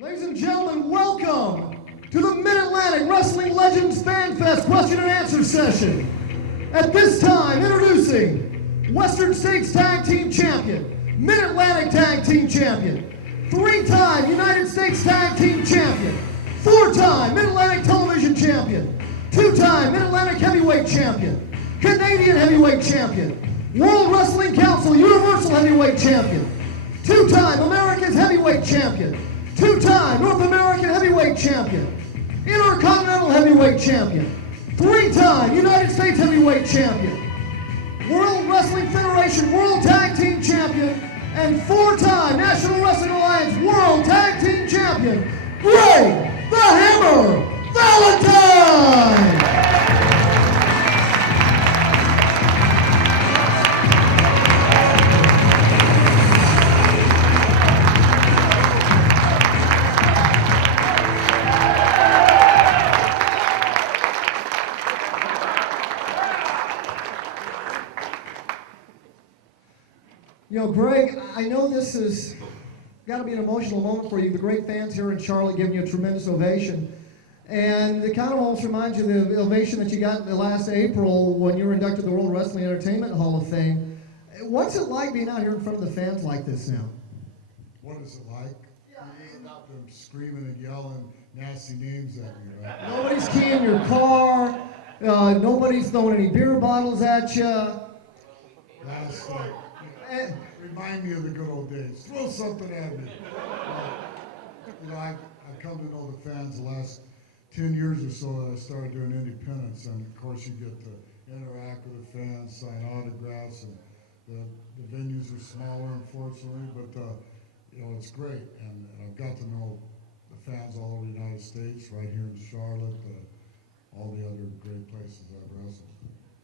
Ladies and gentlemen, welcome to the Mid-Atlantic Wrestling Legends Fan Fest question and answer session. At this time, introducing Western States Tag Team Champion, Mid-Atlantic Tag Team Champion, 3-time United States Tag Team Champion, 4-time Mid-Atlantic Television Champion, 2-time Mid-Atlantic Heavyweight Champion, Canadian Heavyweight Champion, World Wrestling Council Universal Heavyweight Champion, 2-time America's Heavyweight Champion, 2-time North American Heavyweight Champion, Intercontinental Heavyweight Champion, 3-time United States Heavyweight Champion, World Wrestling Federation World Tag Team Champion, and 4-time National Wrestling Alliance World Tag Team Champion, Greg the Hammer Valentine! You know, Greg, I know this has got to be an emotional moment for you. The great fans here in Charlotte giving you a tremendous ovation. And it kind of almost reminds you of the ovation that you got last April when you were inducted to the World Wrestling Entertainment Hall of Fame. What's it like being out here in front of the fans like this now? What is it like? Yeah. About them screaming and yelling nasty names at you, right? Nobody's keying your car. Nobody's throwing any beer bottles at you. That's like... Remind me of the good old days. Throw something at me. You know, I've come to know the fans the last 10 years or so that I started doing independence, and of course you get to interact with the fans, sign autographs, and the venues are smaller, unfortunately, but you know, it's great, and I've got to know the fans all over the United States, right here in Charlotte, all the other great places I've wrestled.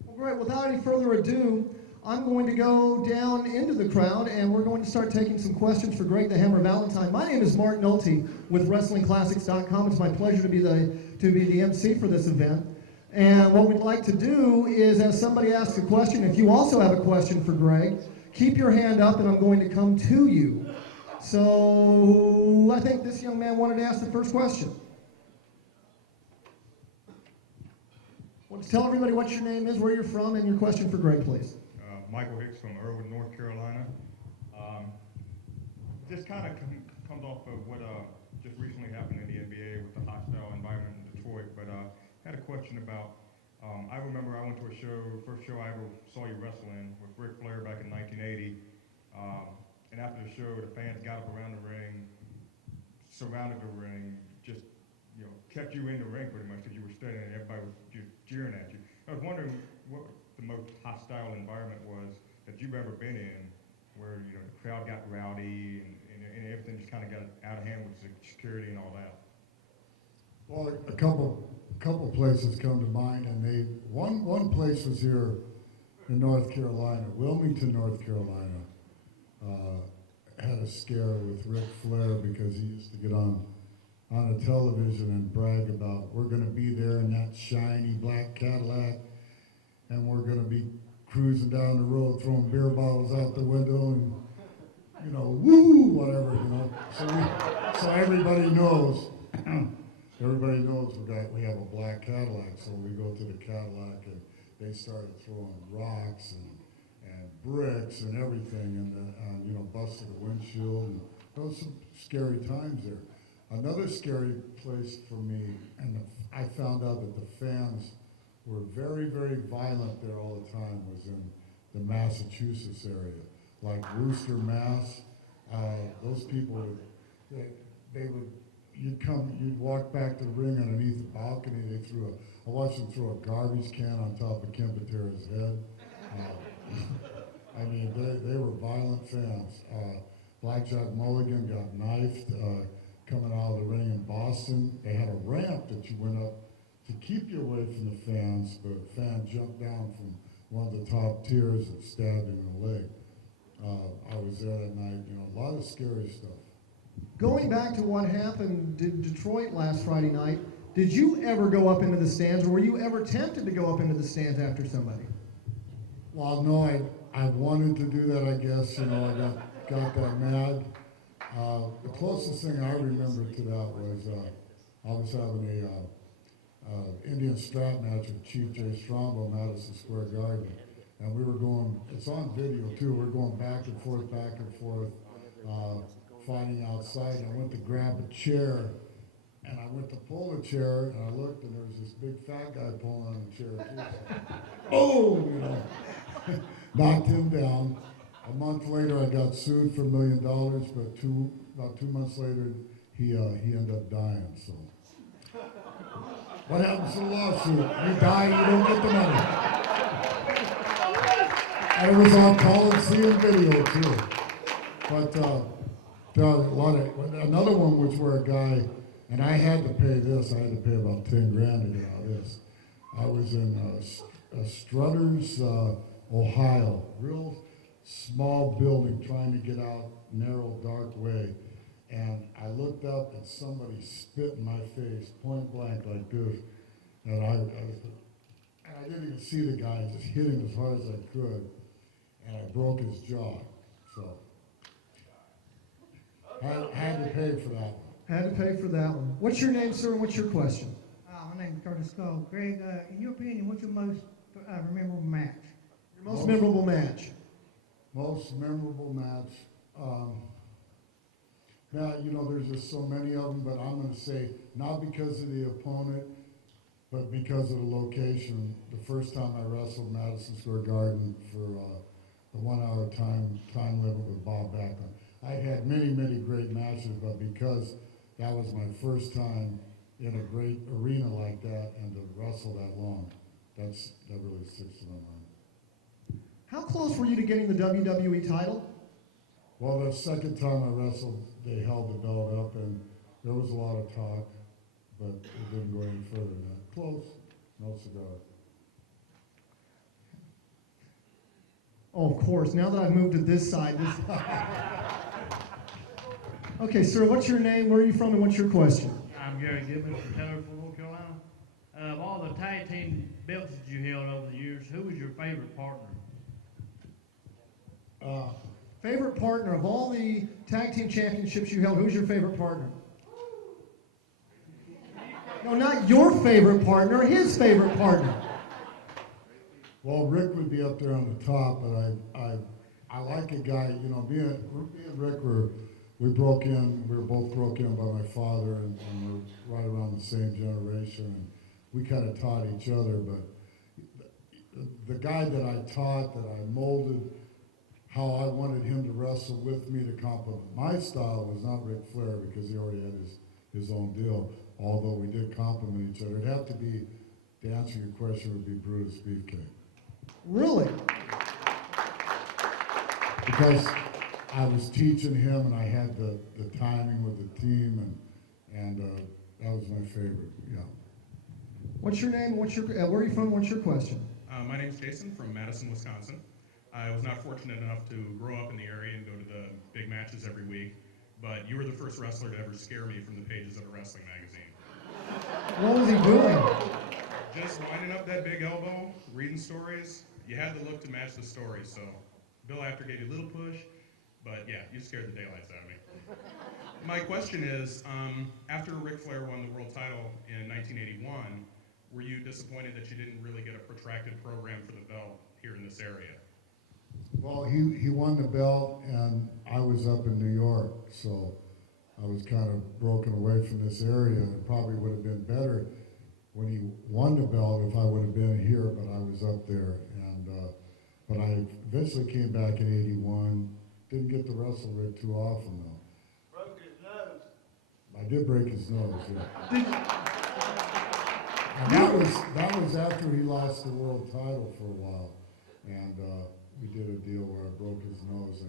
Well, great. Without any further ado, I'm going to go down into the crowd, and we're going to start taking some questions for Greg the Hammer Valentine. My name is Mark Nolte with WrestlingClassics.com. It's my pleasure to be the MC for this event. And what we'd like to do is, as somebody asks a question, if you also have a question for Greg, keep your hand up, and I'm going to come to you. So I think this young man wanted to ask the first question. Well, just tell everybody what your name is, where you're from, and your question for Greg, please. Michael Hicks from Irwin, North Carolina. This kind of comes off of what just recently happened in the NBA with the hostile environment in Detroit, but I had a question about, I remember I went to a show, first show I ever saw you wrestling with Ric Flair back in 1980, and after the show, the fans got up around the ring, surrounded the ring, just, you know, kept you in the ring pretty much because you were standing and everybody was just jeering at you. I was wondering what the most hostile environment was that you've ever been in, where, you know, the crowd got rowdy and everything just kind of got out of hand with security and all that? Well, a couple places come to mind, and one place was here in North Carolina, Wilmington, North Carolina, had a scare with Ric Flair because he used to get on a television and brag about, we're going to be there in that shiny black Cadillac, and we're going to be cruising down the road, throwing beer bottles out the window, and, you know, woo, whatever, you know. So everybody knows, we have a black Cadillac, so we go to the Cadillac, and they started throwing rocks and bricks and everything, and you know, busted the windshield, and there was some scary times there. Another scary place for me, and I found out that the fans were very, very violent there all the time, was in the Massachusetts area. Like Worcester, Mass, those people, you'd walk back to the ring underneath the balcony, I watched them throw a garbage can on top of Ken Patera's head. I mean, they were violent fans. Blackjack Mulligan got knifed coming out of the ring in Boston. They had a ramp that you went up to keep you away from the fans, but a fan jumped down from one of the top tiers and stabbed him in the leg. I was there that night, you know, a lot of scary stuff. Going back to what happened in Detroit last Friday night, did you ever go up into the stands, or were you ever tempted to go up into the stands after somebody? Well, no, I wanted to do that, I guess, you know, I got that mad. The closest thing I remember to that was I was having a Indian strap match with Chief J. Strongbow, Madison Square Garden, and we were going. It's on video too. We're going back and forth, fighting outside. And I went to grab a chair, and I went to pull the chair, and I looked, and there was this big fat guy pulling on the chair too. Oh, you know, knocked him down. A month later, I got sued for $1 million, but about 2 months later, he ended up dying. So, what happens to the lawsuit? You die, you don't get the money. And it was on Coliseum video too. But another one was where a guy, and I had to pay this. I had to pay about 10 grand to get out of this. I was in Strutters, Ohio, real small building, trying to get out, narrow, dark way. And I looked up and somebody spit in my face, point blank like this. And I didn't even see the guy, just hit him as hard as I could. And I broke his jaw. So I had to pay for that one. Had to pay for that one. What's your name, sir, and what's your question? My name is Curtis Skull. Greg, in your opinion, what's your most memorable match? Your most memorable match. Most memorable match. Now, you know, there's just so many of them, but I'm going to say not because of the opponent, but because of the location. The first time I wrestled Madison Square Garden for the 1 hour time limit with Bob Backlund. I had many great matches, but because that was my first time in a great arena like that and to wrestle that long, that really sticks to my mind. How close were you to getting the WWE title? Well, the second time I wrestled, they held the belt up, and there was a lot of talk, but it didn't go any further than that. Close, no cigar. Oh, of course. Now that I've moved to this side. Okay, sir, what's your name, where are you from, and what's your question? I'm Gary Gibbons from Taylorsville, North Carolina. Of all the tag team belts that you held over the years, who was your favorite partner? Favorite partner of all the tag team championships you held, who's your favorite partner? No, not your favorite partner, his favorite partner. Well, Rick would be up there on the top, but I like a guy, you know, me and Rick we were both broke in by my father, and we're right around the same generation, and we kind of taught each other, but the guy that I taught, that I molded, how I wanted him to wrestle with me to complement my style was not Ric Flair, because he already had his own deal, although we did complement each other. It'd have to be, to answer your question, would be Brutus Beefcake. Really? Because I was teaching him, and I had the timing with the team, and that was my favorite, yeah. What's your name, where are you from, what's your question? My name's Jason from Madison, Wisconsin. I was not fortunate enough to grow up in the area and go to the big matches every week, but you were the first wrestler to ever scare me from the pages of a wrestling magazine. What was he doing? Just winding up that big elbow, reading stories. You had the look to match the story, so Bill After gave you a little push, but yeah, you scared the daylights out of me. My question is, after Ric Flair won the world title in 1981, were you disappointed that you didn't really get a protracted program for the belt here in this area? Well, he won the belt, and I was up in New York, so I was kind of broken away from this area. It probably would have been better when he won the belt if I would have been here, but I was up there. And but I eventually came back in '81. Didn't get to wrestle Rick too often, though. Broke his nose. I did break his nose, yeah. And that was after he lost the world title for a while, and we did a deal where I broke his nose,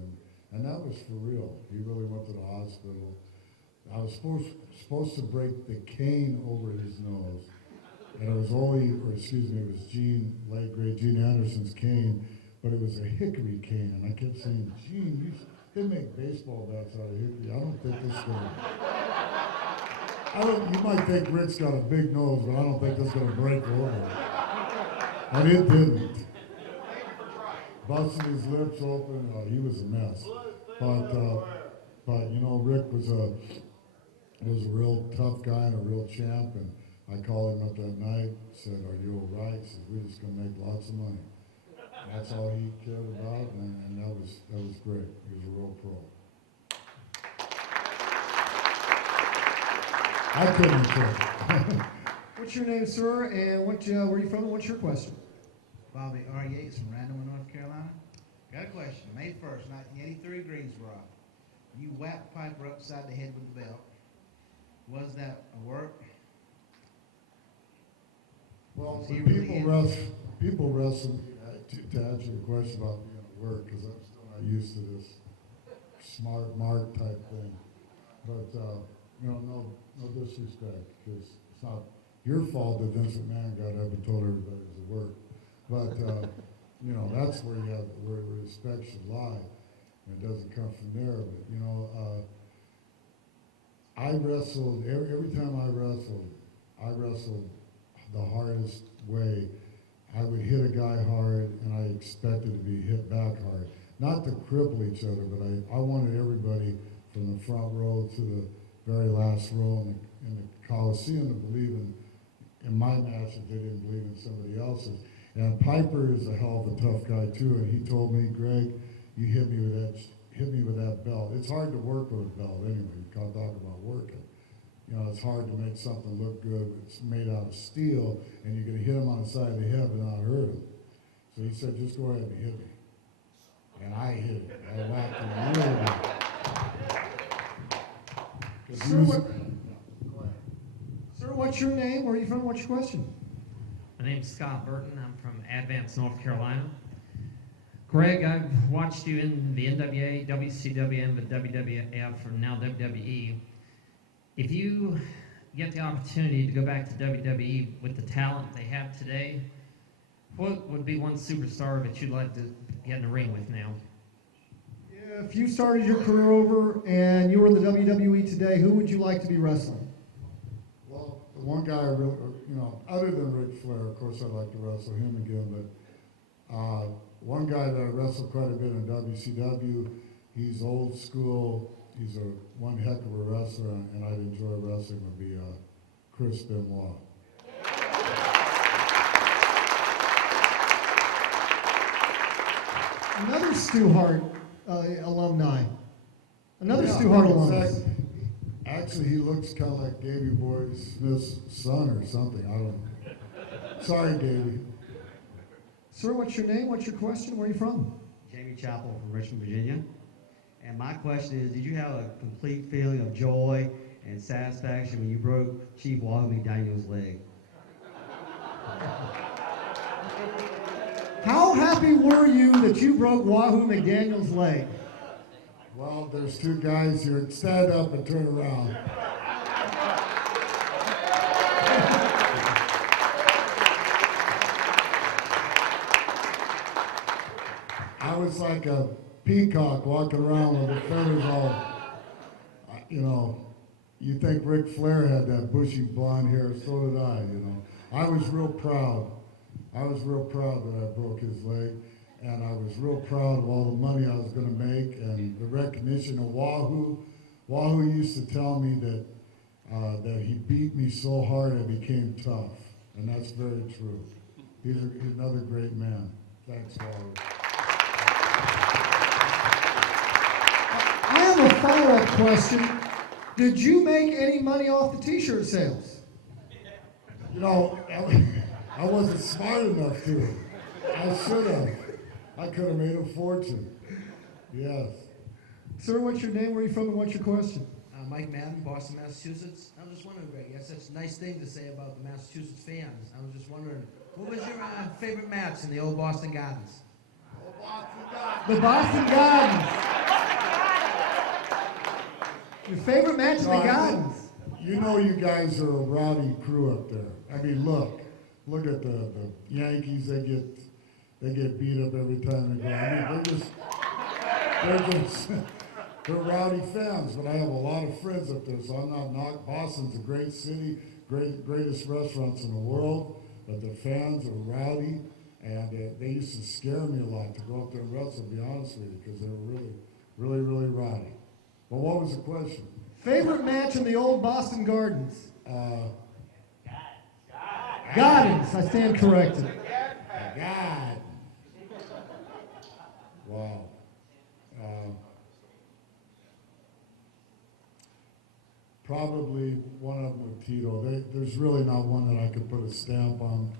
and that was for real. He really went to the hospital. I was supposed to break the cane over his nose, and it was it was late great Gene Anderson's cane, but it was a hickory cane, and I kept saying, Gene, they make baseball bats out of hickory. I don't think this is gonna. You might think Rick's got a big nose, but I don't think this is gonna break over. And it didn't. Busted his lips open. He was a mess. But But you know, Rick was a real tough guy and a real champ, and I called him up that night, said, "Are you all right?" He said, "We're just gonna make lots of money." That's all he cared about, and that was great. He was a real pro. I couldn't care. What's your name, sir, and where are you from, and what's your question? Bobby R. Yates from Randolph, North Carolina. Got a question. May 1st, 1983, Greensboro. You whacked Piper upside the head with the belt. Was that a work? Well, Was he when really people wrestle me to answer your question about being at work, because I'm still not used to this smart mark type thing. But you know, no disrespect, because it's not your fault that Vince McMahon got up and told everybody it was at work. But you know, that's where where respect should lie. And it doesn't come from there. But you know, I wrestled every time I wrestled the hardest way. I would hit a guy hard, and I expected to be hit back hard. Not to cripple each other, but I wanted everybody from the front row to the very last row in the Coliseum to believe in my match if they didn't believe in somebody else's. And Piper is a hell of a tough guy too, and he told me, "Greg, you hit me with that belt." It's hard to work with a belt anyway. You can't talk about working. You know, it's hard to make something look good. It's made out of steel, and you're going to hit him on the side of the head but not hurt him. So he said, "Just go ahead and hit me." And I hit it. I whacked him really bad. Sir, what's your name? Where are you from? What's your question? My name's Scott Burton. I'm from Advance, North Carolina. Greg, I've watched you in the NWA, WCW, and the WWF, or now WWE. If you get the opportunity to go back to WWE with the talent they have today, what would be one superstar that you'd like to get in the ring with now? If you started your career over and you were in the WWE today, who would you like to be wrestling? Well, the one guy I really, you know, other than Ric Flair, of course I'd like to wrestle him again, but one guy that I wrestled quite a bit in WCW, he's old school, he's one heck of a wrestler, and I'd enjoy wrestling, would be Chris Benoit. Another Stu Hart alumni. Another Yeah, Stu Hart in alumnus. fact, actually, he looks kind of like Davey Boy Smith's son or something. I don't know. Sorry, Davey. Sir, what's your name? What's your question? Where are you from? Jamie Chappell from Richmond, Virginia. And my question is, did you have a complete feeling of joy and satisfaction when you broke Chief Wahoo McDaniel's leg? How happy were you that you broke Wahoo McDaniel's leg? Well, there's two guys here. Stand up and turn around. I was like a peacock walking around with the feathers all, you know. You think Ric Flair had that bushy blonde hair, so did I, you know. I was real proud. I was real proud that I broke his leg, and I was real proud of all the money I was going to make and the recognition of Wahoo. Wahoo used to tell me that that he beat me so hard I became tough, and that's very true. He's another great man. Thanks, Wahoo. I have a follow-up question. Did you make any money off the t-shirt sales? You know, I wasn't smart enough to. I should have. I could have made a fortune. Yes. Sir, what's your name? Where are you from? And what's your question? Mike Madden, Boston, Massachusetts. I was just wondering, Greg, you have such nice things to say about the Massachusetts fans. I was just wondering, what was your favorite match in the old Boston Gardens? The Boston Gardens. Your favorite match in the Gardens? You know you guys are a rowdy crew up there. I mean, look at the Yankees. They get beat up every time they go. I mean, they're rowdy fans. But I have a lot of friends up there, so I'm not knocking. Boston's a great city, greatest restaurants in the world. But the fans are rowdy, and they used to scare me a lot to go up there and wrestle. To be honest with you, because they were really rowdy. But what was the question? Favorite match in the old Boston Gardens? Gardens, I stand corrected. God. Wow. Probably one of them with Tito. There's really not one that I could put a stamp on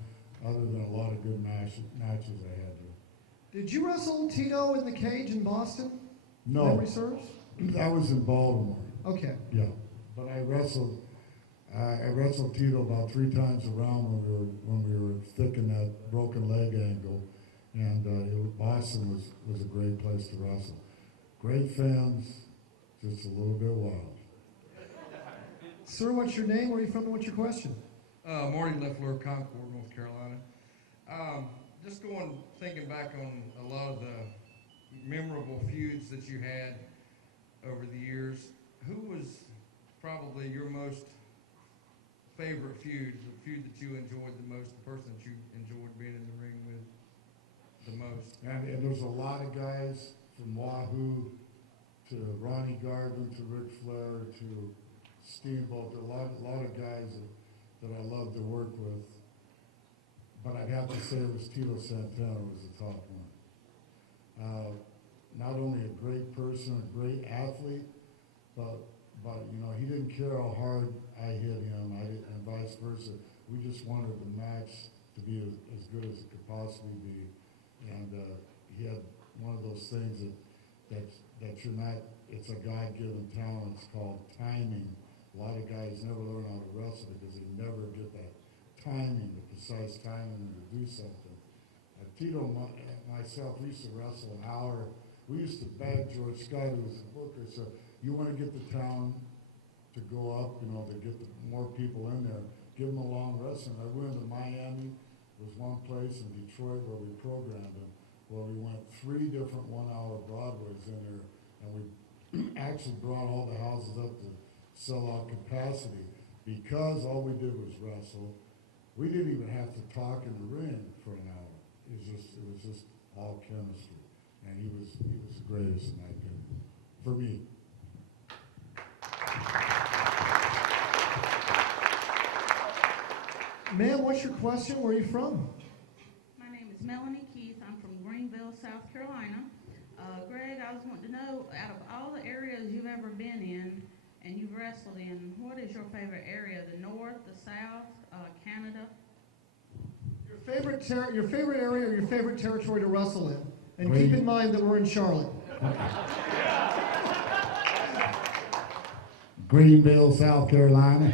other than a lot of good matches I had there. Did you wrestle Tito in the cage in Boston? No. Memory serves? That was in Baltimore. Okay. Yeah. But I wrestled Tito about 3 times around when we were thick in that broken leg angle. And Boston was a great place to wrestle. Great fans, just a little bit wild. Sir, what's your name? Where are you from and what's your question? Marty Leffler, Concord, North Carolina. Just thinking back on a lot of the memorable feuds that you had over the years, who was probably your most favorite feud, the feud that you enjoyed the most, the person that you enjoyed being in the ring with the most? And there's a lot of guys from Wahoo to Ronnie Garvin to Ric Flair to Steamboat. There are a lot of guys that I love to work with. But I'd have to say it was Tito Santana was the top one. Not only a great person, a great athlete, but you know, he didn't care how hard I hit him, and vice versa. We just wanted the match to be as good as it could possibly be. And he had one of those things that you're not, it's a God-given talent. It's called timing. A lot of guys never learn how to wrestle because they never get that timing, the precise timing to do something. Tito and myself, we used to wrestle an hour. We used to beg George Scott, who was the booker, so you want to get the talent to go up, you know, to get more people in there, give them a long wrestling. I went to Miami. There was one place in Detroit where we programmed them, where we went 3 different 1-hour Broadways in there, and we actually brought all the houses up to sell-out capacity because all we did was wrestle. We didn't even have to talk in the ring for an hour. It was just all chemistry, and he was the greatest in my opinion, for me. Ma'am, what's your question? Where are you from? My name is Melanie Keith. I'm from Greenville, South Carolina. Greg, I was wanting to know, out of all the areas you've ever been in and you've wrestled in, what is your favorite area? The North, the South, Canada? Your favorite area or your favorite territory to wrestle in? And keep in mind that we're in Charlotte. Greenville, South Carolina.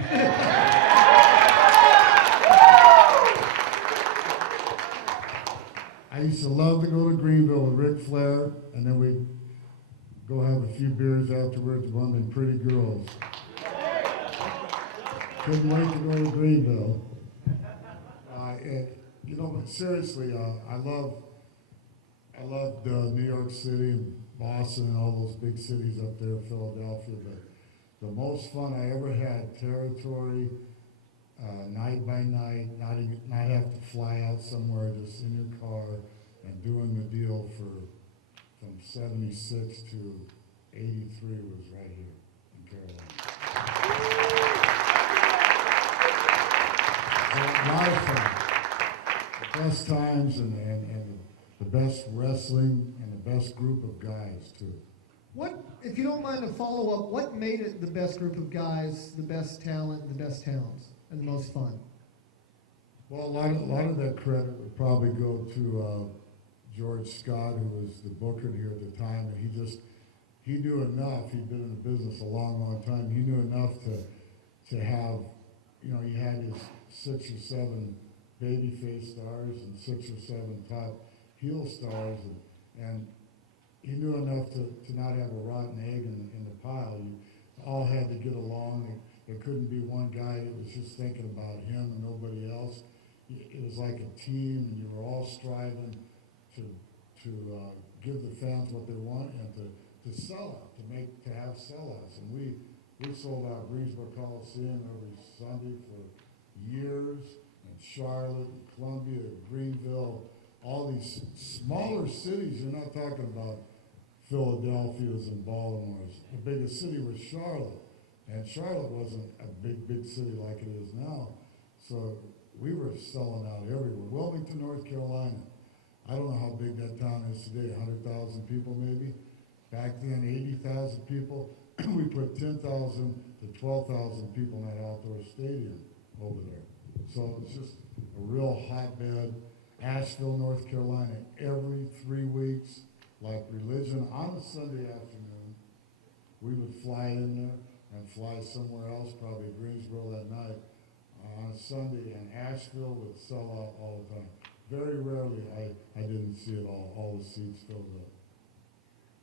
I used to love to go to Greenville with Ric Flair, and then we'd go have a few beers afterwards with one of them pretty girls. Couldn't wait to go to Greenville. You know, but seriously, I loved New York City and Boston and all those big cities up there, Philadelphia. But the most fun I ever had, territory, night by night, not have to fly out somewhere, just in your car and doing the deal from 76 to 83 was right here in Carolina. So, a lot of fun. The best times and the best wrestling and the best group of guys too. What, if you don't mind a follow-up, what made it the best group of guys, the best talent, the best talents, and the most fun? Well, a lot of that credit would probably go to George Scott, who was the booker here at the time, and he knew enough. He'd been in the business a long, long time. He knew enough to have, you know, he had his 6 or 7 babyface stars and 6 or 7 top heel stars, and he knew enough to not have a rotten egg in the pile. You all had to get along. There couldn't be one guy that was just thinking about him and nobody else. It was like a team, and you were all striving to give the fans what they want and to sell out, to have sellouts. And we sold out Greensboro Coliseum every Sunday for years, and Charlotte, and Columbia, and Greenville, all these smaller cities. You're not talking about Philadelphia's and Baltimore's. The biggest city was Charlotte. And Charlotte wasn't a big city like it is now. So we were selling out everywhere. Wilmington, North Carolina. I don't know how big that town is today, 100,000 people maybe. Back then, 80,000 people. We put 10,000 to 12,000 people in that outdoor stadium over there. So it's just a real hotbed. Asheville, North Carolina, every 3 weeks, like religion, on a Sunday afternoon, we would fly in there and fly somewhere else, probably Greensboro that night, on a Sunday, and Asheville would sell out all the time. Very rarely I didn't see it all the seats filled up.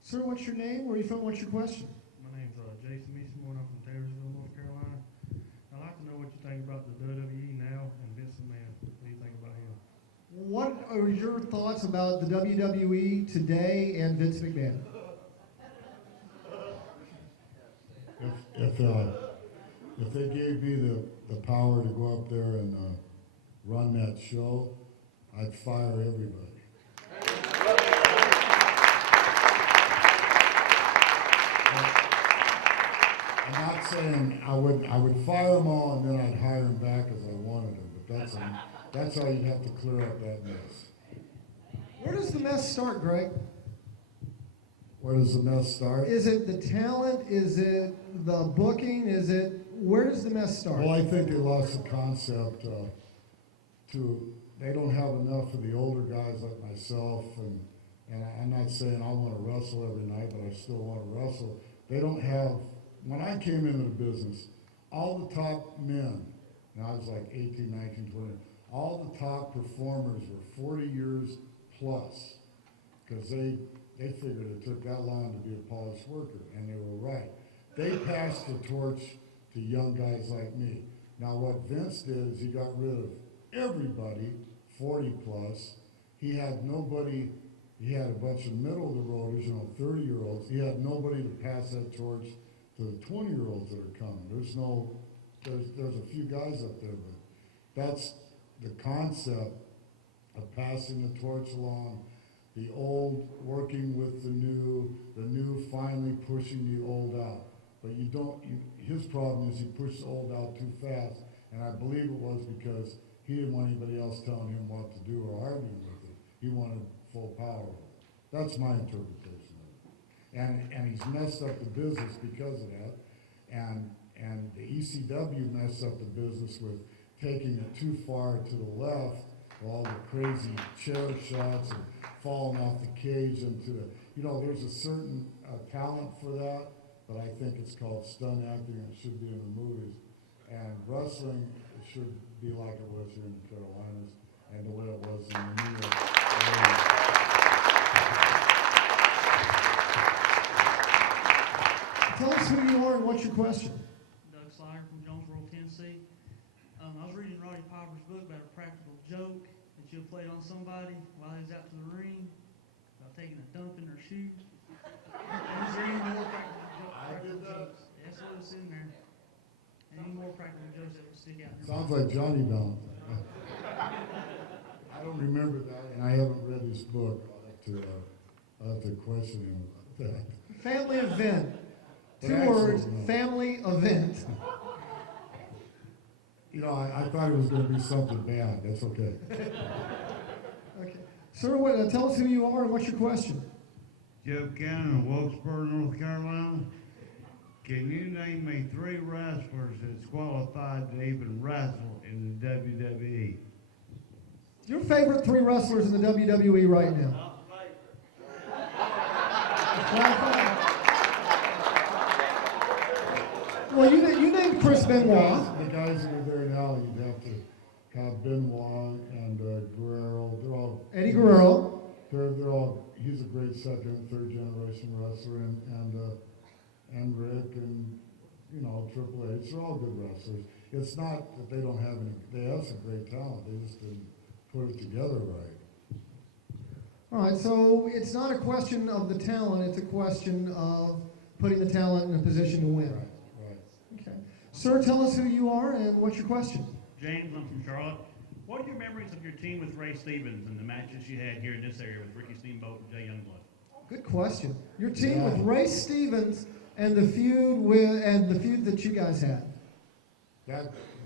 Sir, what's your name? Where are you from? What's your question? My name's Jason Meesmore, and I'm from Taylorsville, North Carolina. I'd like to know what you think about the WWE now and Vince McMahon. What do you think about him? What are your thoughts about the WWE today and Vince McMahon? If they gave me the power to go up there and run that show, I'd fire everybody. I'm not saying I would fire them all and then I'd hire them back as I wanted them, but that's how you'd have to clear up that mess. Where does the mess start, Greg? Where does the mess start? Is it the talent? Is it the booking? Where does the mess start? Well, I think they lost the concept they don't have enough of the older guys like myself, and I'm not saying I want to wrestle every night, but I still want to wrestle. They don't have, when I came into the business, all the top men, and I was like 18, 19, 20, all the top performers were 40 years plus, because they figured it took that long to be a polished worker, and they were right. They passed the torch to young guys like me. Now what Vince did is he got rid of everybody 40 plus. He had nobody, he had a bunch of middle of the roaders, 30-year-olds. He had nobody to pass that torch to the 20-year-olds that are coming. There's a few guys up there, but that's the concept of passing the torch along, the old working with the new finally pushing the old out. But his problem is he pushed the old out too fast, and I believe it was because he didn't want anybody else telling him what to do or arguing with it. He wanted full power. That's my interpretation of it. And he's messed up the business because of that. And the ECW messed up the business with taking it too far to the left, all the crazy chair shots and falling off the cage into there's a certain talent for that, but I think it's called stunt acting and it should be in the movies. And wrestling should be like it was here in the Carolinas and the way it was in the New York area. Tell us who you are and what's your question. Doug Slyer from Jonesboro, Tennessee. I was reading Roddy Piper's book about a practical joke that you played on somebody while he was out to the ring about taking a dump in their shoes. Is there any more practical jokes? That's what was in there. Any more practical jokes that would stick out? Sounds like Johnny Valentine. I don't remember that, and I haven't read his book. I'll have to question him about that. Family event. But Two actually, words, no. family event. I thought it was going to be something bad. That's okay. Okay. Sir, tell us who you are and what's your question. Joe Cannon of Wilkesboro, North Carolina. Can you name me 3 wrestlers that's qualified to even wrestle in the WWE? Your favorite 3 wrestlers in the WWE right now? Well, you named Chris Benoit. The guys that are there now, you'd have to have Benoit and Guerrero. They're all Eddie Guerrero. They're all. He's a great second and third generation wrestler, and Rick and Triple H. They're all good wrestlers. It's not that they don't have any. They have some great talent. They just didn't put it together right. All right, so it's not a question of the talent, it's a question of putting the talent in a position to win. Right. Okay. Sir, tell us who you are and what's your question? James, I'm from Charlotte. What are your memories of your team with Ray Stevens and the matches you had here in this area with Ricky Steamboat and Jay Youngblood? Good question. Your team with Ray Stevens and the feud that you guys had.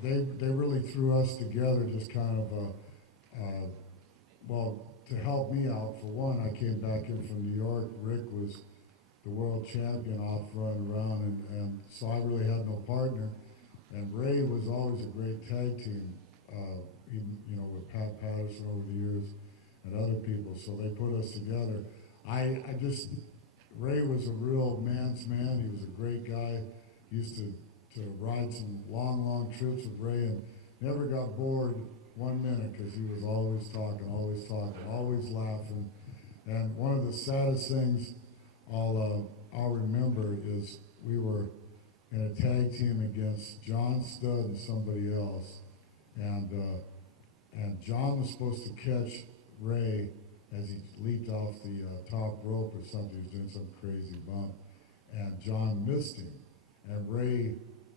They really threw us together, just kind of well, to help me out. For one, I came back in from New York. Rick was the world champion off running around, and so I really had no partner. And Ray was always a great tag team, even, you know, with Pat Patterson over the years and other people. So they put us together. Ray was a real man's man. He was a great guy. Used to ride some long trips with Ray and never got bored 1 minute because he was always talking, always laughing. And one of the saddest things I'll remember is we were in a tag team against John Studd and somebody else, and John was supposed to catch Ray as he leaped off the top rope or something. He was doing some crazy bump, and John missed him, and Ray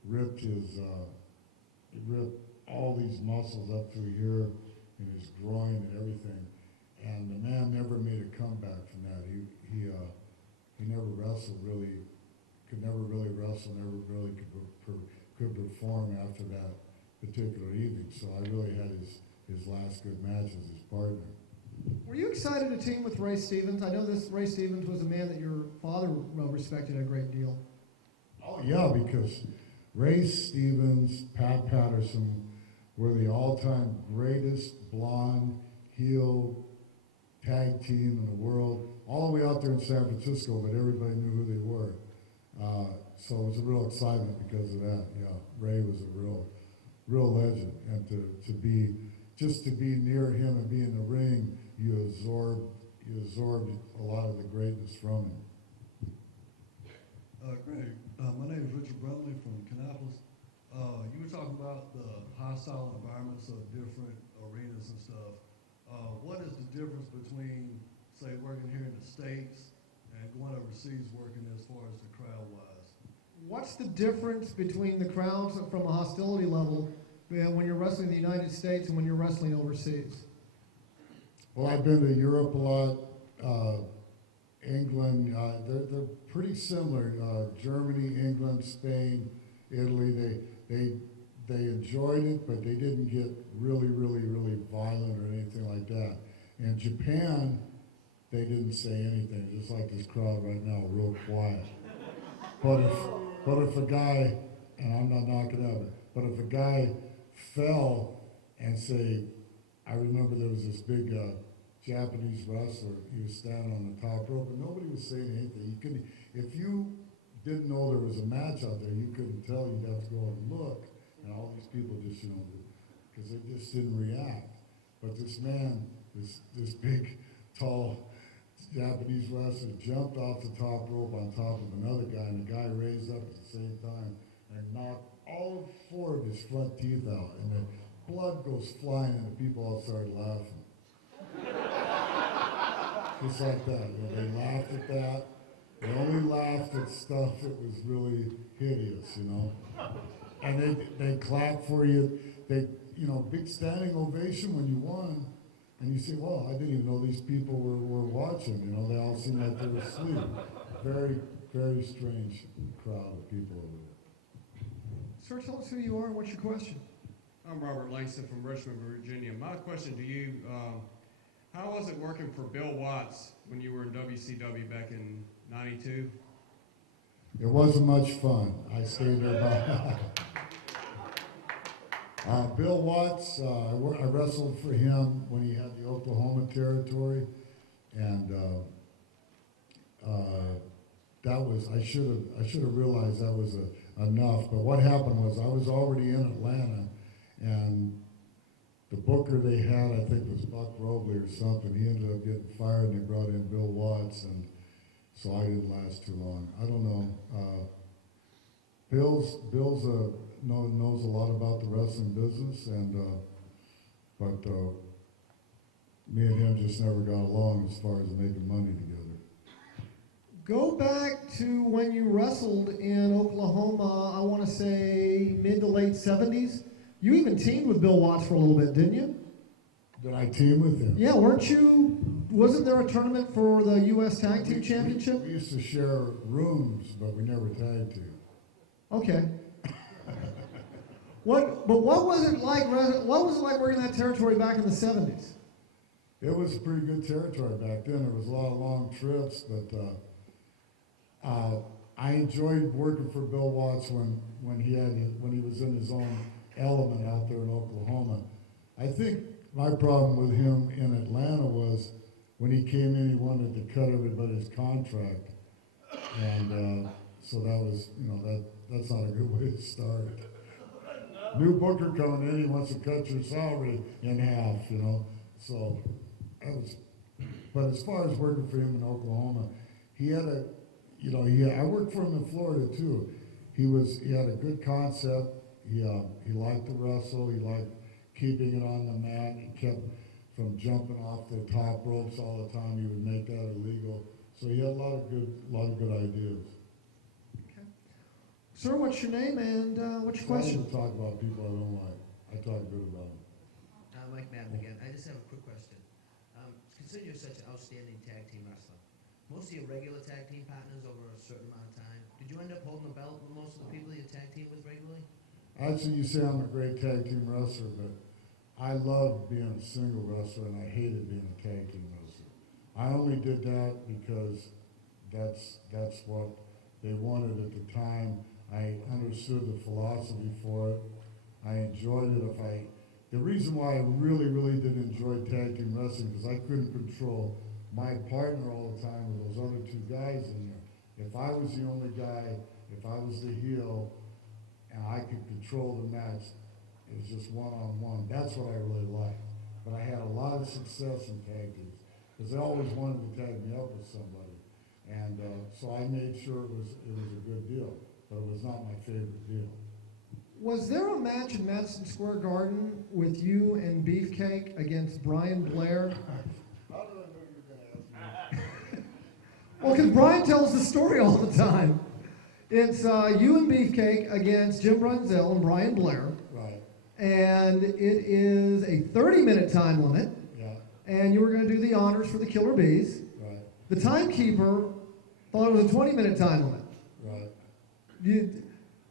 ripped all these muscles up through here in his groin and everything, and the man never made a comeback from that. He never wrestled really, could never really wrestle, never really could perform after that particular evening. So I really had his last good match as his partner. Were you excited to team with Ray Stevens? I know this Ray Stevens was a man that your father respected a great deal. Oh yeah, because Ray Stevens, Pat Patterson were the all-time greatest blonde heel tag team in the world, all the way out there in San Francisco, but everybody knew who they were. So it was a real excitement because of that. Yeah, Ray was a real legend, and to be near him and be in the ring, you absorbed a lot of the greatness from him. Greg, my name is Richard Brumley from Kannapolis. You were talking about the hostile environments of different arenas and stuff. What is the difference between, say, working here in the States and going overseas working as far as the crowd-wise? What's the difference between the crowds from a hostility level when you're wrestling in the United States and when you're wrestling overseas? Well, I've been to Europe a lot, England. They're pretty similar. Germany, England, Spain, Italy. They enjoyed it, but they didn't get really violent or anything like that. In Japan, they didn't say anything, just like this crowd right now, real quiet. But if a guy, and I'm not knocking at it, but if a guy fell and say, I remember there was this big Japanese wrestler, he was standing on the top rope, and nobody was saying anything. If you didn't know there was a match out there, you couldn't tell, you'd have to go and look, and all these people just, because they just didn't react. But this man, this big, tall Japanese wrestler jumped off the top rope on top of another guy, and the guy raised up at the same time and knocked all 4 of his front teeth out, and the blood goes flying, and the people all started laughing. Just like that. They laughed at that. They only laughed at stuff that was really hideous, And they clap for you. They, big standing ovation when you won. And you say, well, I didn't even know these people were watching. They all seemed like they were asleep. Very, very strange crowd of people over there. Sir, tell us who you are and what's your question? I'm Robert Langston from Richmond, Virginia. My question to you, how was it working for Bill Watts when you were in WCW back in '92? It wasn't much fun. I stayed there about... Bill Watts, I wrestled for him when he had the Oklahoma territory, and that was, I should have realized that was enough, but what happened was I was already in Atlanta, and the booker they had, I think was Buck Robley or something, he ended up getting fired, and they brought in Bill Watts, and so I didn't last too long. I don't know. Bill's knows a lot about the wrestling business, and but me and him just never got along as far as making money together. Go back to when you wrestled in Oklahoma, I want to say mid to late 70s. You even teamed with Bill Watts for a little bit, didn't you? Did I team with him? Yeah, wasn't there a tournament for the U.S. Tag Team Championship? We used to share rooms, but we never tag team. Okay. What was it like working that territory back in the 70s? It was a pretty good territory back then. There was a lot of long trips, but I enjoyed working for Bill Watts when he was in his own element out there in Oklahoma. I think my problem with him in Atlanta was when he came in, he wanted to cut everybody's contract, and so that was, that's not a good way to start. New booker coming in, he wants to cut your salary in half, So that was. But as far as working for him in Oklahoma, he had I worked for him in Florida too. He had a good concept. He liked to wrestle. He liked keeping it on the mat. He kept from jumping off the top ropes all the time. He would make that illegal. So he had a lot of good ideas. Okay. Sir, what's your name and what's your question? I don't talk about people I don't like. I talk good about them. Mike Madden again. I just have a quick question. Consider you're such an outstanding tag team wrestler. Most of your regular tag team partners over a certain amount of time, did you end up holding the belt with most of the people you tag team with regularly? Actually, you say I'm a great tag team wrestler, but I love being a single wrestler, and I hated being a tag team wrestler. I only did that because that's what they wanted at the time. I understood the philosophy for it. I enjoyed it. The reason why I really, really did enjoy tag team wrestling is I couldn't control my partner all the time with those other two guys in there. If I was the only guy, if I was the heel, and I could control the match, it was just one-on-one. That's what I really liked. But I had a lot of success in tag teams because they always wanted to tag me up with somebody. And so I made sure it was a good deal, but it was not my favorite deal. Was there a match in Madison Square Garden with you and Beefcake against Brian Blair? How did I know you were going to ask me? Well, because Brian tells the story all the time. It's you and Beefcake against Jim Brunzell and Brian Blair. Right. And it is a 30-minute time limit. Yeah. And you were going to do the honors for the Killer Bees. Right. The timekeeper thought it was a 20-minute time limit. Right.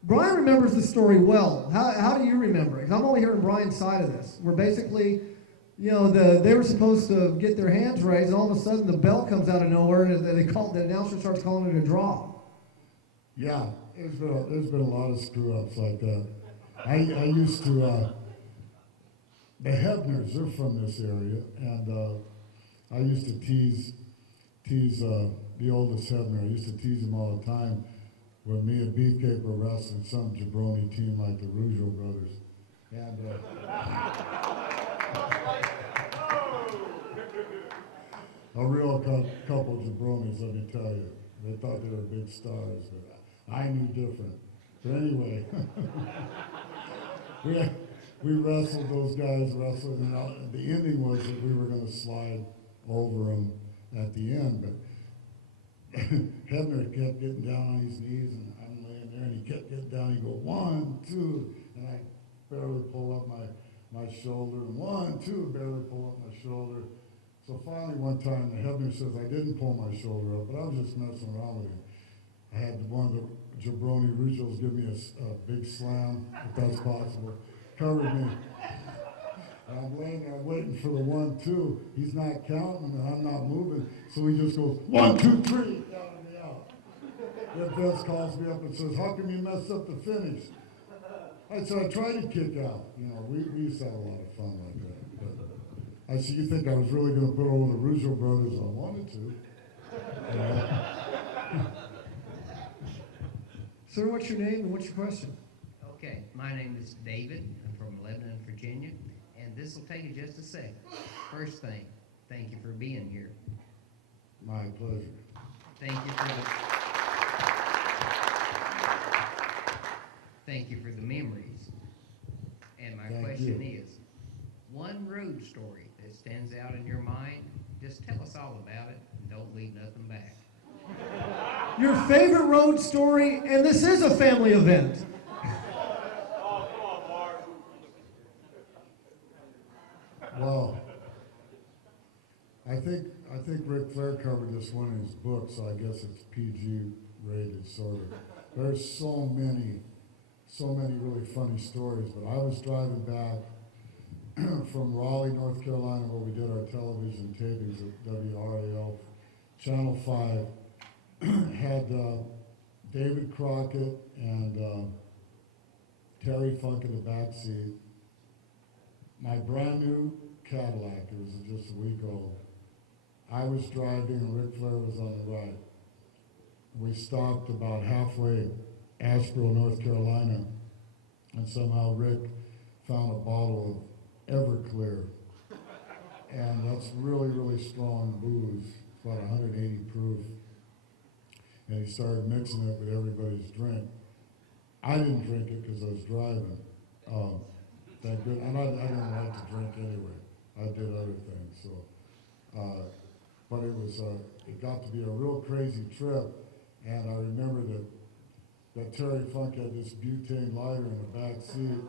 Brian remembers the story well. How do you remember it? Because I'm only hearing Brian's side of this. Where basically, they were supposed to get their hands raised, and all of a sudden the bell comes out of nowhere, and the announcer starts calling it a draw. Yeah, there's been a lot of screw-ups like that. I used to, the Hebners, they're from this area, and I used to tease the oldest Hebner. I used to tease him all the time when me and Beefcake were wrestling some jabroni team like the Rougeau brothers. And a real couple jabronis, let me tell you. They thought they were big stars, but I knew different. But anyway, we wrestled those guys, and the ending was that we were going to slide over them at the end. But Hebner kept getting down on his knees, and I'm laying there, and he kept getting down. He'd go, 1, 2, and I barely pull up my shoulder, and 1, 2, barely pull up my shoulder. So finally one time, the Hebner says, I didn't pull my shoulder up, but I was just messing around with him. I had one of the jabroni Rougeaus give me a big slam, if that's possible, covered me. And I'm laying there waiting for the 1, 2. He's not counting, and I'm not moving, so he just goes, 1, 2, 3, counting me out. Then Vince calls me up and says, how come you messed up the finish? I said, I tried to kick out. We used to have a lot of fun like that. I said, you think I was really going to put over the Rougeau brothers? I wanted to. Sir, what's your name and what's your question? Okay, my name is David. I'm from Lebanon, Virginia, and this will take you just a second. First thing, thank you for being here. My pleasure. Thank you for the memories. And my question is, one road story that stands out in your mind, just tell us all about it and don't leave nothing back. Your favorite road story, and this is a family event. Well, think Ric Flair covered this one in his book, so I guess it's PG rated, sort of. There's so many really funny stories, but I was driving back from Raleigh, North Carolina, where we did our television tapings at WRAL. Channel 5 had David Crockett and Terry Funk in the back seat. My brand new Cadillac, it was just a week old. I was driving and Ric Flair was on the right. We stopped about halfway Asheville, North Carolina, and somehow Rick found a bottle of Everclear. And that's really, really strong booze. It's about 180 proof. And he started mixing it with everybody's drink. I didn't drink it because I was driving. Thank goodness. And I didn't like to drink anyway. I did other things. So, but it got to be a real crazy trip. And I remember that Terry Funk had this butane lighter in the back seat.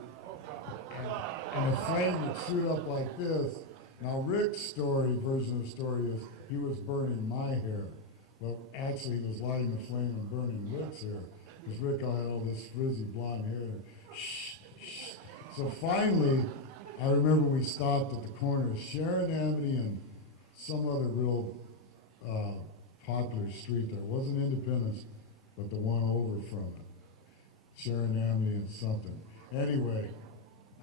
And the flame would shoot up like this. Now Rick's version of the story is he was burning my hair. Well, actually he was lighting the flame and burning Rick's hair. Because Rick had all this frizzy blonde hair. Shh, shh. So finally, I remember we stopped at the corner of Sharon Amity and some other real popular street there. It wasn't Independence, but the one over from it. Sharon Amity and something. Anyway,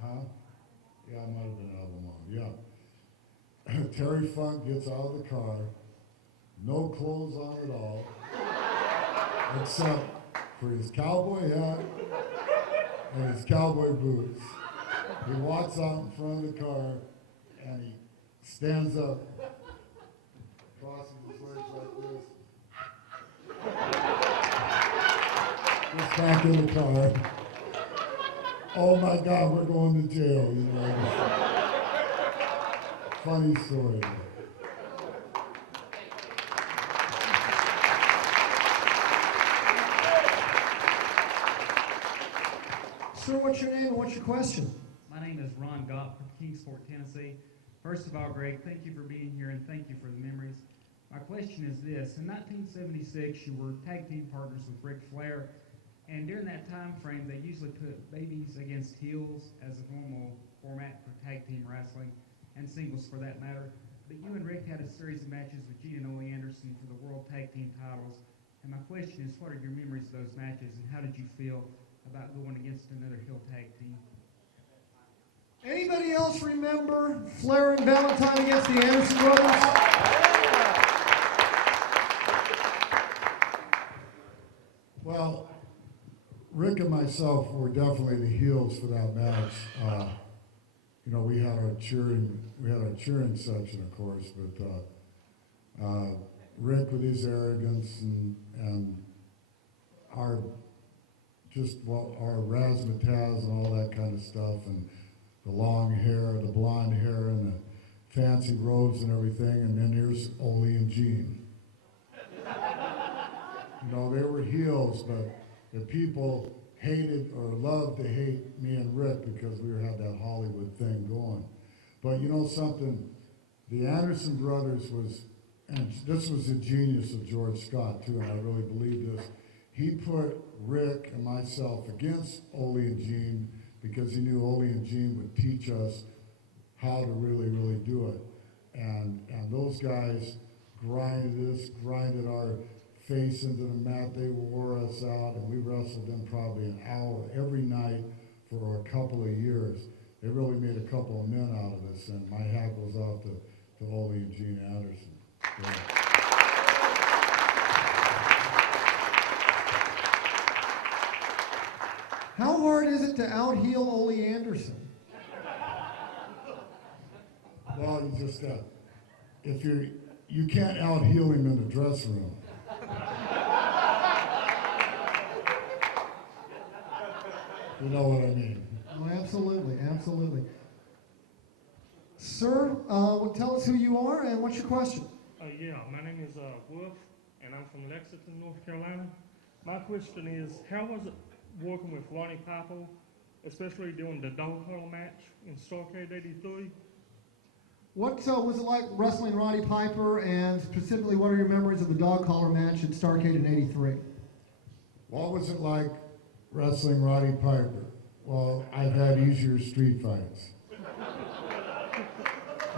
yeah, it might have been Albemarle, yeah. Terry Funk gets out of the car, no clothes on at all, except for his cowboy hat and his cowboy boots. He walks out in front of the car and he stands up, crosses his legs like this, gets back in the car. Oh my God, we're going to jail, you know. Funny story. Sir, what's your name and what's your question? My name is Ron Gott from Kingsport, Tennessee. First of all, Greg, thank you for being here and thank you for the memories. My question is this. In 1976, you were tag team partners with Ric Flair, and during that time frame, they usually put babies against heels as a normal format for tag team wrestling, and singles for that matter. But you and Rick had a series of matches with Gene and Ole Anderson for the World Tag Team titles. And my question is, what are your memories of those matches, and how did you feel about going against another heel tag team? Anybody else remember Flair and Valentine against the Anderson brothers? Well, Rick and myself were definitely the heels for that match. You know, we had our cheering section, of course, but Rick with his arrogance and our razzmatazz and all that kind of stuff, and the long hair, the blonde hair, and the fancy robes and everything, and then here's Ole and Gene. You know, they were heels, but the people hated or loved to hate me and Rick because we had that Hollywood thing going. But you know something, the Anderson brothers and this was the genius of George Scott too, and I really believe this. He put Rick and myself against Ole and Gene because he knew Ole and Gene would teach us how to really, really do it. And those guys grinded our face into the mat. They wore us out, and we wrestled them probably an hour every night for a couple of years. They really made a couple of men out of us, and my hat goes off to Ole and Gene Anderson. Yeah. How hard is it to out-heel Ole Anderson? Well, you just you can't out-heel him in the dressing room. You know what I mean? Oh, absolutely, absolutely. Sir, tell us who you are and what's your question? Yeah, my name is Wolf, and I'm from Lexington, North Carolina. My question is, how was it working with Ronnie Piper, especially during the dog huddle match in Starrcade '83? What was it like wrestling Roddy Piper, and specifically, what are your memories of the dog collar match at Starrcade in '83? What was it like wrestling Roddy Piper? Well, I've had easier street fights.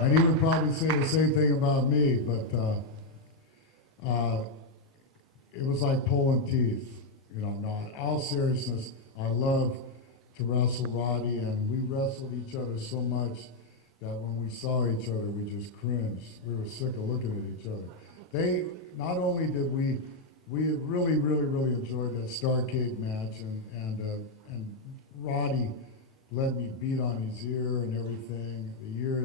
And he would probably say the same thing about me, but it was like pulling teeth. You know, no, in all seriousness, I love to wrestle Roddy, and we wrestled each other so much that when we saw each other, we just cringed. We were sick of looking at each other. Not only did we really enjoyed that Starrcade match, and Roddy let me beat on his ear and everything, the ear,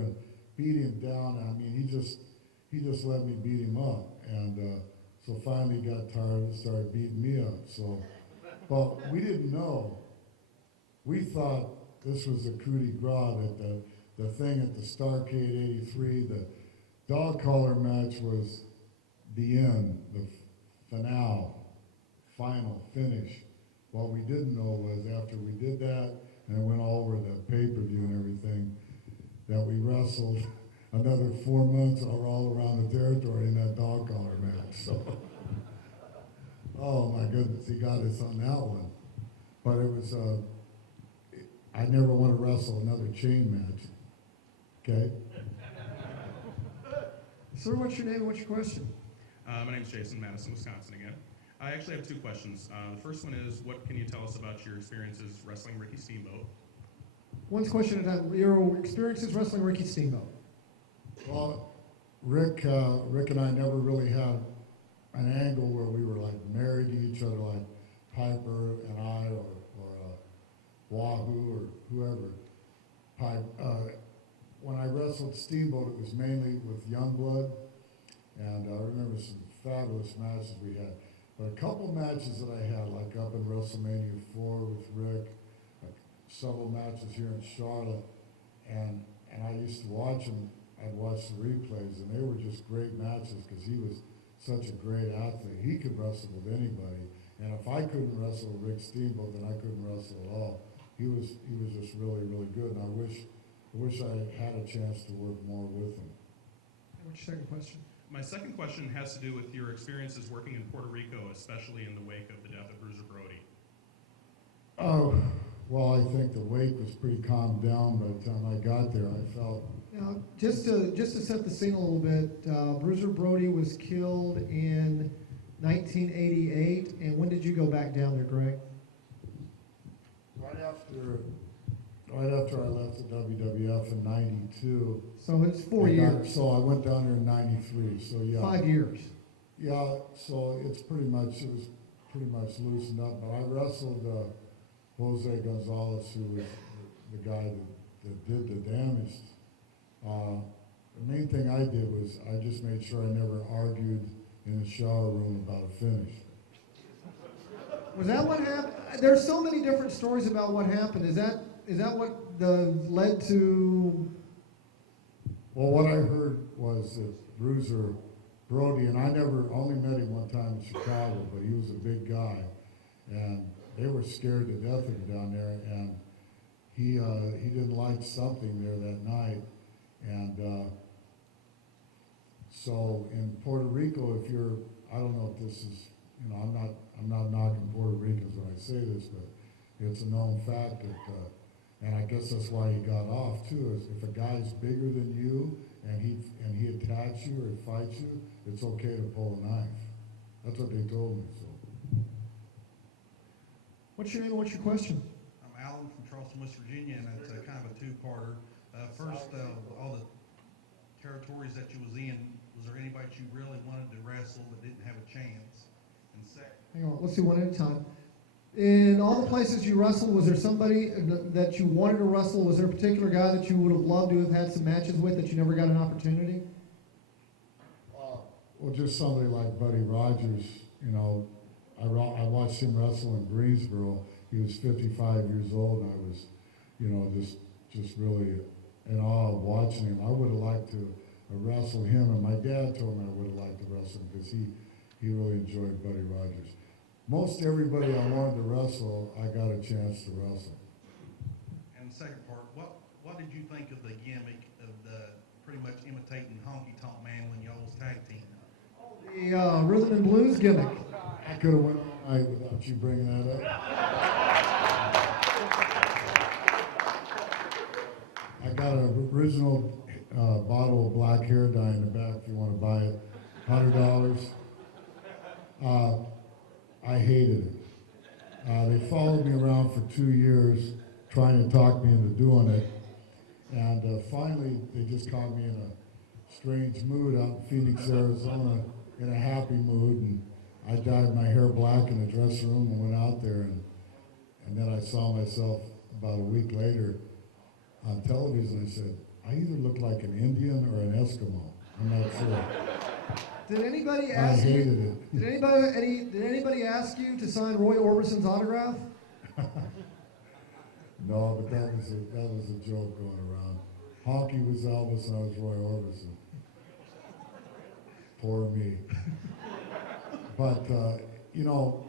and beat him down. I mean, he just let me beat him up, and so finally got tired and started beating me up. So, but we didn't know. We thought this was the coup de grace, that the thing at the Starrcade '83, the dog collar match was the end, the finale, final finish. What we didn't know was after we did that, and it went all over the pay-per-view and everything, that we wrestled another 4 months all around the territory in that dog collar match. So, oh my goodness, he got us on that one. But it was, I never want to wrestle another chain match. Okay? Sir, what's your name and what's your question? My name's Jason, Madison, Wisconsin again. I actually have two questions. The first one is, what can you tell us about your experiences wrestling Ricky Steamboat? One question at a time. Your experiences wrestling Ricky Steamboat. Well, Rick and I never really had an angle where we were like married to each other, like Piper and I, or Wahoo, or whoever. When I wrestled Steamboat, it was mainly with Youngblood, and I remember some fabulous matches we had. But a couple matches that I had, like up in WrestleMania 4 with Rick, several matches here in Charlotte, and I used to watch them. I'd watch the replays, and they were just great matches because he was such a great athlete. He could wrestle with anybody, and if I couldn't wrestle with Rick Steamboat, then I couldn't wrestle at all. He was just really good, and I wish I had a chance to work more with him. What's your second question? My second question has to do with your experiences working in Puerto Rico, especially in the wake of the death of Bruiser Brody. Oh, well, I think the wake was pretty calmed down by the time I got there. I felt... Now, just to set the scene a little bit, Bruiser Brody was killed in 1988, and when did you go back down there, Greg? Right after I left the WWF in '92. So it's 4 years. So I went down there in '93. So yeah. 5 years. Yeah. So it was pretty much loosened up. But I wrestled Jose Gonzalez, who was the guy that did the damage. The main thing I did was I just made sure I never argued in the shower room about a finish. Was that what happened? There's so many different stories about what happened. Is that what led to? Well, what I heard was that Bruiser Brody, and I only met him one time in Chicago, but he was a big guy, and they were scared to death of him down there, and he didn't like something there that night, and so in Puerto Rico, I don't know if this is, I'm not knocking Puerto Ricans when I say this, but it's a known fact that, and I guess that's why he got off too, is if a guy's bigger than you and he attacks you or fights you, it's okay to pull a knife. That's what they told me. So. What's your name and what's your question? I'm Alan from Charleston, West Virginia, and it's kind of a two-parter. First, all the territories that you was in, was there anybody you really wanted to wrestle but didn't have a chance? And second, Hang on, let's do one at a time. In all the places you wrestled, was there somebody that you wanted to wrestle? Was there a particular guy that you would have loved to have had some matches with that you never got an opportunity? Well, just somebody like Buddy Rogers, I watched him wrestle in Greensboro. He was 55 years old, and I was, just really in awe of watching him. I would have liked to wrestle him, and my dad told me I would have liked to wrestle him because he really enjoyed Buddy Rogers. Most everybody I wanted to wrestle, I got a chance to wrestle. and the second part, what what did you think of the gimmick of the pretty much imitating Honky Tonk Man when y'all was tag team? The rhythm and blues gimmick. I could have went all night without you bringing that up. I got an original bottle of black hair dye in the back if you want to buy it. $100. I hated it. They followed me around for 2 years trying to talk me into doing it. And finally, they just caught me in a strange mood out in Phoenix, Arizona, in a happy mood. And I dyed my hair black in the dressing room and went out there. And then I saw myself about a week later on television. I said, I either look like an Indian or an Eskimo. I'm not sure. Did anybody ask I hated you? it. Did anybody ask you to sign Roy Orbison's autograph? No, but that was a joke going around. Honky was Elvis and I was Roy Orbison. Poor me. But you know,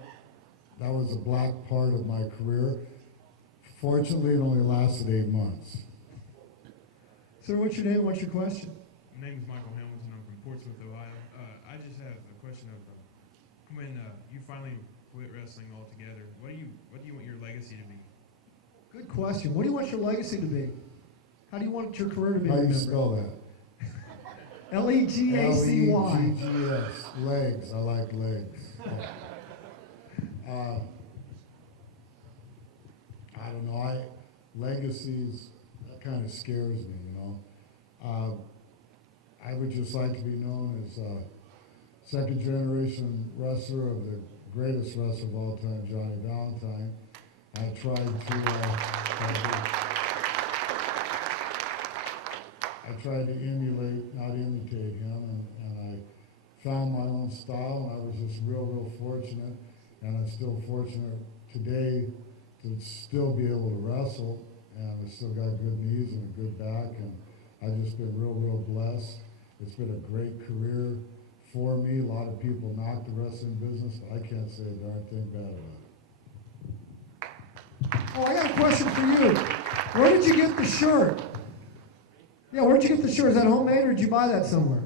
that was a black part of my career. Fortunately, it only lasted 8 months. Sir, what's your name? What's your question? My name is Michael Hamilton. I'm from Portsmouth, Ohio. I just have a question of when you finally quit wrestling altogether, what do you want your legacy to be? Good question. What do you want your legacy to be? How do you want your career to be How do you remembered? spell that? Legacy. Leggs. Legs. I like legs. I don't know. Legacies, that kind of scares me, you know. I would just like to be known as second generation wrestler of the greatest wrestler of all time, Johnny Valentine. I tried to emulate, not imitate him, and I found my own style, and I was just real fortunate, and I'm still fortunate today to still be able to wrestle, and I've still got good knees and a good back, and I've just been real blessed. It's been a great career for me. A lot of people knock the wrestling business, but I can't say a darn thing bad about it. Oh, I got a question for you. Where did you get the shirt? Yeah, where'd you get the shirt? Is that homemade or did you buy that somewhere?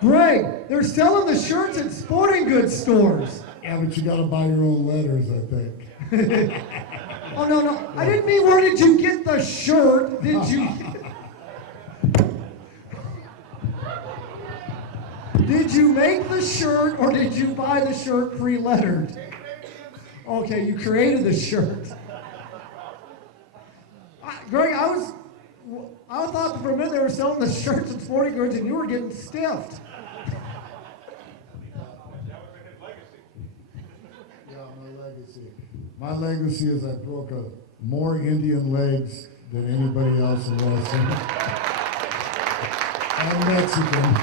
Greg, they're selling the shirts at sporting goods stores. Yeah, but you got to buy your own letters, I think. Oh, no. I didn't mean where did you get the shirt? Did you? Did you make the shirt or did you buy the shirt pre-lettered? Okay, you created the shirt. Greg, I thought for a minute they were selling the shirts at sporting goods and you were getting stiffed. My legacy is I broke more Indian legs than anybody else in wrestling. I'm Mexican.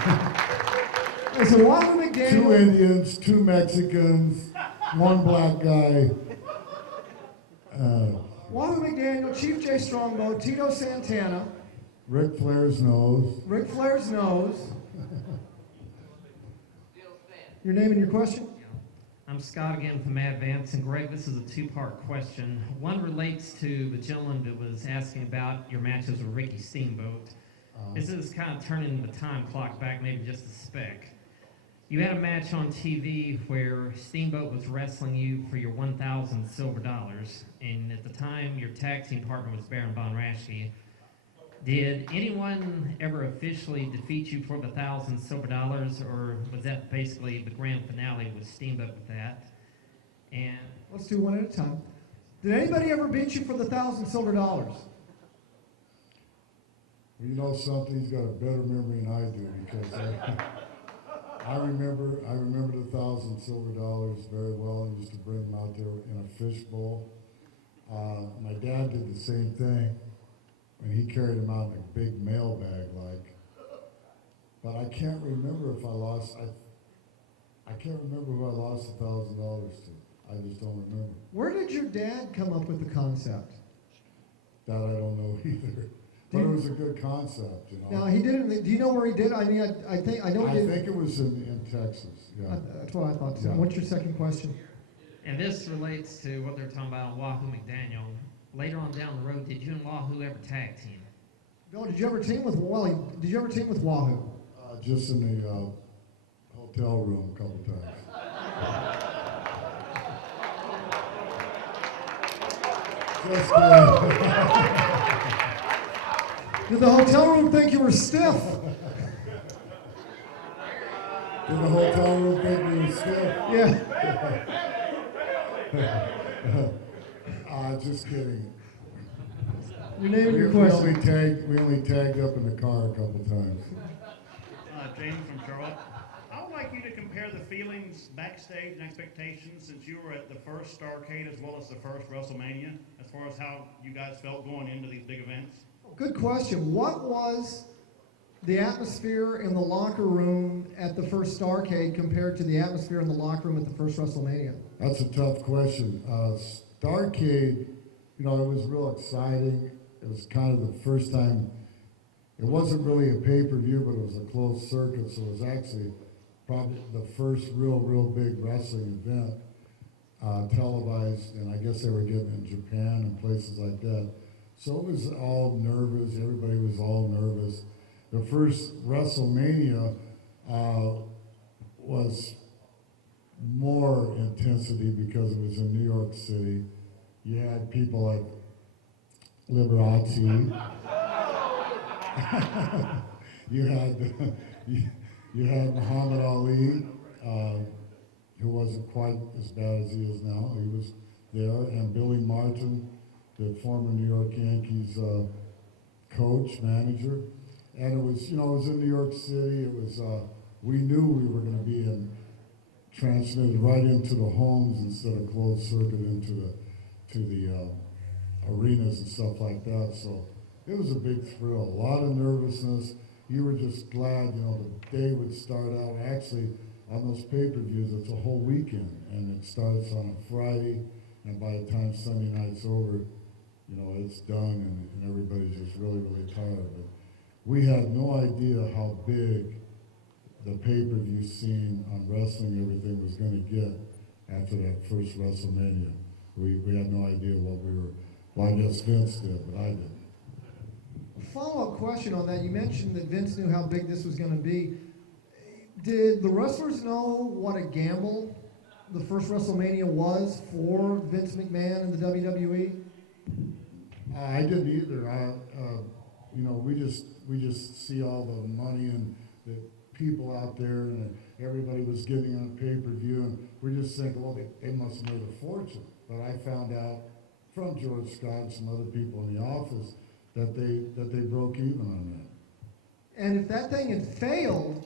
So Wahoo McDaniel. 2 Indians, 2 Mexicans, 1 black guy. Wahoo McDaniel, Chief J. Strongbow, Tito Santana. Ric Flair's nose. Ric Flair's nose. Your name and your question? I'm Scott again from Advance, and Greg, this is a 2-part question. One relates to the gentleman that was asking about your matches with Ricky Steamboat. This is kind of turning the time clock back maybe just a speck. You had a match on TV where Steamboat was wrestling you for your 1,000 silver dollars, and at the time your tag team partner was Baron Von Raschke. Did anyone ever officially defeat you for the 1,000 silver dollars, or was that basically the grand finale with Steamboat with that? And let's do one at a time. Did anybody ever beat you for the 1,000 silver dollars? Well, you know something, he's got a better memory than I do, because I remember the 1,000 silver dollars very well. I used to bring them out there in a fishbowl. My dad did the same thing, and he carried them out in a big mail bag, like. But I can't remember if I lost. I can't remember who I lost $1,000 to. I just don't remember. Where did your dad come up with the concept? That I don't know either. But it was a good concept, you know. Now he didn't. Do you know where he did? I mean, I think I know. I think it was in Texas. Yeah. That's what I thought too. Yeah. What's your second question? this relates to what they're talking about on Wahoo McDaniel. later on down the road, did you and Wahoo ever tag team? Bill, did you ever team with Wally? Did you ever team with Wahoo? Just in the hotel room a couple times. Just Did the hotel room think you were stiff? Did the hotel room think you were stiff? Yeah. Just kidding. Your name and your question. We only tagged up in the car a couple times. James from Charlotte. I would like you to compare the feelings backstage and expectations since you were at the first Starrcade as well as the first WrestleMania, as far as how you guys felt going into these big events. Good question. What was the atmosphere in the locker room at the first Starrcade compared to the atmosphere in the locker room at the first WrestleMania? That's a tough question. Starrcade, it was real exciting. It was kind of the first time. It wasn't really a pay-per-view, but it was a closed circuit, so it was actually probably the first real big wrestling event televised, and I guess they were getting it in Japan and places like that. So it was all nervous. Everybody was all nervous. The first WrestleMania was more intensity because it was in New York City. You had people like Liberace. you had Muhammad Ali, who wasn't quite as bad as he is now. He was there, and Billy Martin, the former New York Yankees coach, manager. And it was, it was in New York City. It was, we knew we were going to be transmitted right into the homes instead of closed circuit into the arenas and stuff like that. So it was a big thrill, a lot of nervousness. You were just glad, the day would start out. Actually, on those pay-per-views, it's a whole weekend, and it starts on a Friday, and by the time Sunday night's over, it's done, and everybody's just really tired. But we had no idea how big the pay-per-view scene on wrestling, everything was going to get after that first WrestleMania. We had no idea what we were. Well, I guess Vince did, but I didn't. Follow-up question on that. You mentioned that Vince knew how big this was going to be. Did the wrestlers know what a gamble the first WrestleMania was for Vince McMahon and the WWE? I didn't either. We just see all the money and the people out there, and everybody was getting on pay-per-view, and we're just thinking, well, they must have made a fortune. But I found out from George Scott and some other people in the office that they broke even on that. And if that thing had failed,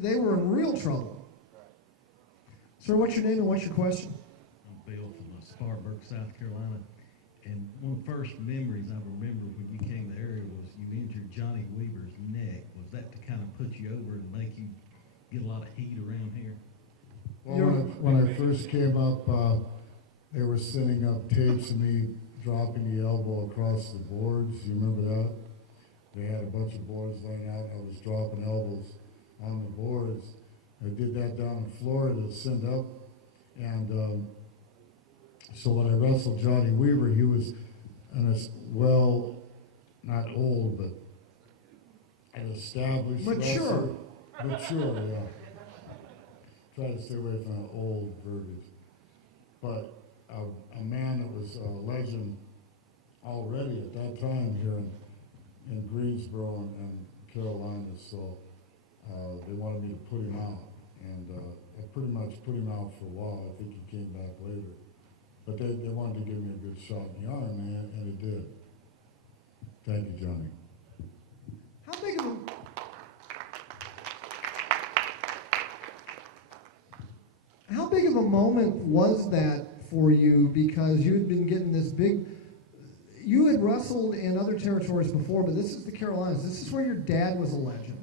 they were in real trouble. Sir, what's your name and what's your question? I'm Bill from Spartanburg, South Carolina. And one of the first memories I remember when you came to the area was you injured Johnny Weaver's neck. Was that to kind of put you over and make you get a lot of heat around here? Well, when I first came up, they were sending up tapes of me dropping the elbow across the boards. You remember that? They had a bunch of boards laying out. I was dropping elbows on the boards. I did that down in Florida to send up. And so when I wrestled Johnny Weaver, he was not old, but an established Mature. wrestler. Mature, yeah. Try to stay away from that old verbiage. But a man that was a legend already at that time here in Greensboro and Carolina, so they wanted me to put him out. And I pretty much put him out for a while. I think he came back later. But they wanted to give me a good shot in the arm, man, and it did. Thank you, Johnny. How big of a moment was that for you? Because you had been getting this big. You had wrestled in other territories before, but this is the Carolinas. This is where your dad was a legend.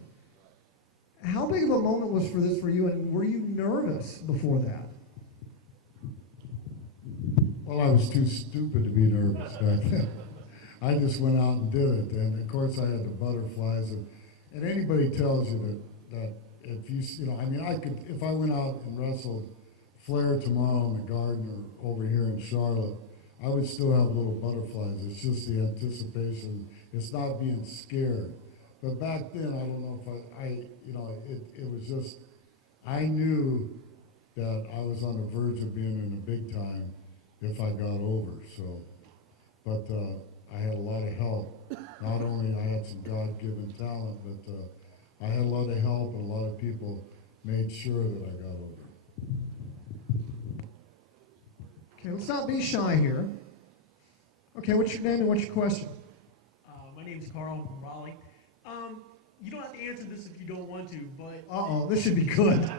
How big of a moment was this for you, and were you nervous before that? Well, I was too stupid to be nervous back then. I just went out and did it, and of course I had the butterflies, and anybody tells you that if I could, if I went out and wrestled Flair tomorrow in the Garden or over here in Charlotte, I would still have little butterflies. It's just the anticipation. It's not being scared. But back then, I don't know if it was just, I knew that I was on the verge of being in the big time if I got over. So, but I had a lot of help. Not only I had some God-given talent, but I had a lot of help, and a lot of people made sure that I got over. Okay, let's not be shy here. Okay, what's your name and what's your question? My name is Carl from Raleigh. You don't have to answer this if you don't want to, but... Uh-oh, this should be good.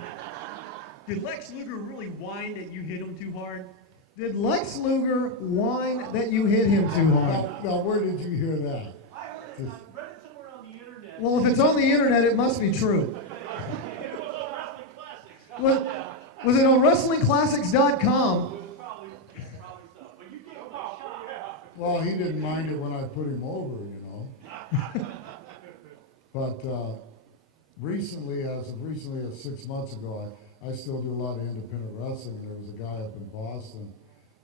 Did Lex Luger really whine that you hit him too hard? Did Lex Luger whine that you hit him too hard? Now where did you hear that? I heard it. I read it somewhere on the internet. Well, if it's on the internet, it must be true. Was it on WrestlingClassics.com? Well, he didn't mind it when I put him over, you know. But recently as 6 months ago, I still do a lot of independent wrestling, and there was a guy up in Boston,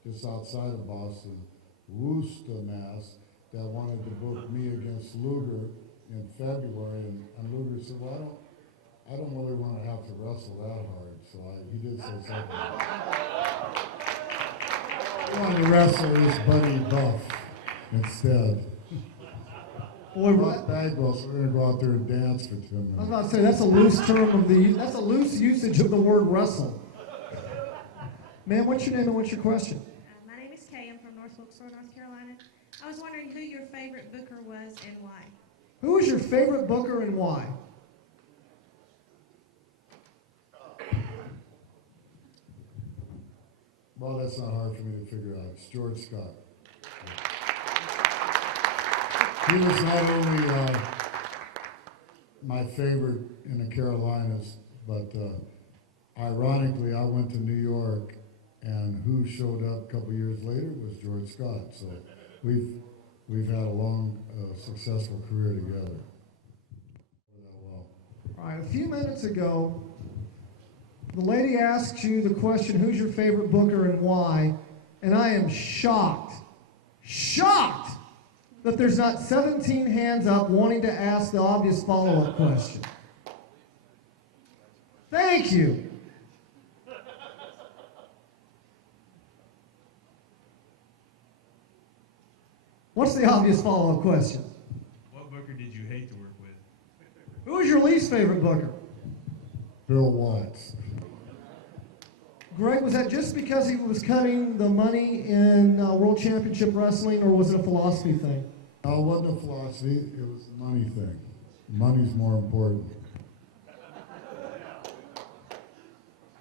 just outside of Boston, Worcester, Mass, that wanted to book me against Luger in February, and Luger said, well, I don't really want to have to wrestle that hard, so he did say something. I wanted to wrestle his buddy Buff instead. Boy, Bagwell, so we're going to go out there and dance for 10 minutes. I was about to say, that's a loose term that's a loose usage of the word wrestle. Ma'am, what's your name and what's your question? My name is Kay. I'm from North Wilkesboro, North Carolina. I was wondering who your favorite booker was and why. Who is your favorite booker and why? Well, that's not hard for me to figure out. It's George Scott. He was not only my favorite in the Carolinas, but ironically, I went to New York, and who showed up a couple years later was George Scott. So we've had a long, successful career together. All right, a few minutes ago, the lady asked you the question, who's your favorite booker and why? And I am shocked that there's not 17 hands up wanting to ask the obvious follow-up question. Thank you. What's the obvious follow-up question? What booker did you hate to work with? Who is your least favorite booker? Bill Watts. Greg, was that just because he was cutting the money in World Championship Wrestling, or was it a philosophy thing? No, it wasn't a philosophy, it was a money thing. Money's more important.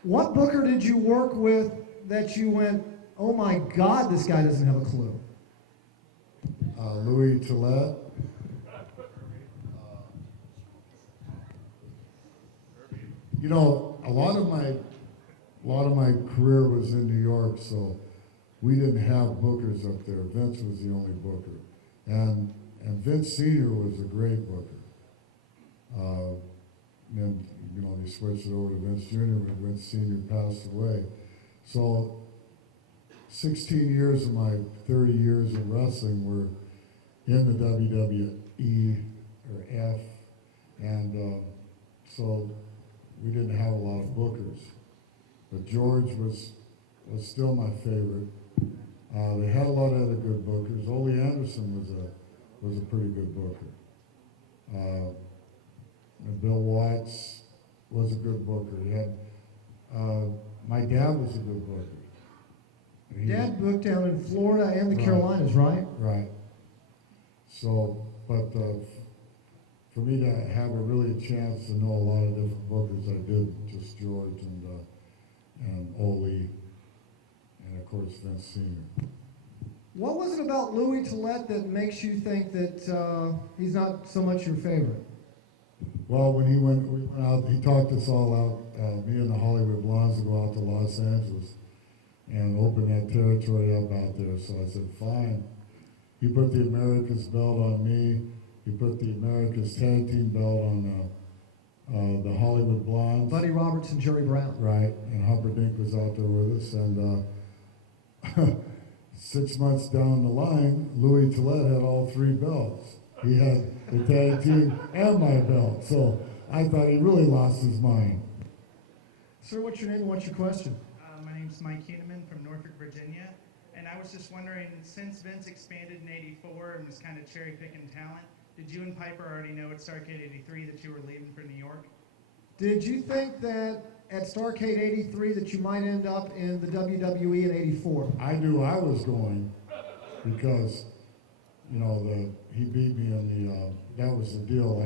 What booker did you work with that you went, oh my God, this guy doesn't have a clue? Louis Tillett. You know, a lot of my career was in New York, so we didn't have bookers up there. Vince was the only booker, and Vince Sr. was a great booker. And you know, they switched it over to Vince Jr. when Vince Sr. passed away. So 16 years of my 30 years in wrestling were in the WWE or F, and so we didn't have a lot of bookers. But George was still my favorite. They had a lot of other good bookers. Ole Anderson was a pretty good booker. And Bill Watts was a good booker. He had my dad was a good booker. Dad booked down in Florida and the Carolinas, right? Right. So, but for me to have really a chance to know a lot of different bookers, I did just George and Ole, and of course Vince Sr. What was it about Louis Tillett that makes you think that he's not so much your favorite? Well, when we went out, he talked us all out, me and the Hollywood Blondes, to go out to Los Angeles and open that territory up out there. So I said, fine. He put the America's belt on me. He put the America's tag team belt on the Hollywood Blondes. Buddy Roberts and Jerry Brown. Right, and Humperdinck was out there with us. And 6 months down the line, Louis Tillett had all 3 belts. He had the tag team and my belt. So I thought he really lost his mind. Sir, what's your name and what's your question? My name's Mike Heeneman from Norfolk, Virginia. And I was just wondering, since Vince expanded in '84 and was kind of cherry-picking talent, did you and Piper already know at Starrcade '83 that you were leaving for New York? Did you think that at Starrcade '83 that you might end up in the WWE in '84? I knew I was going because, you know, he beat me in the, that was the deal.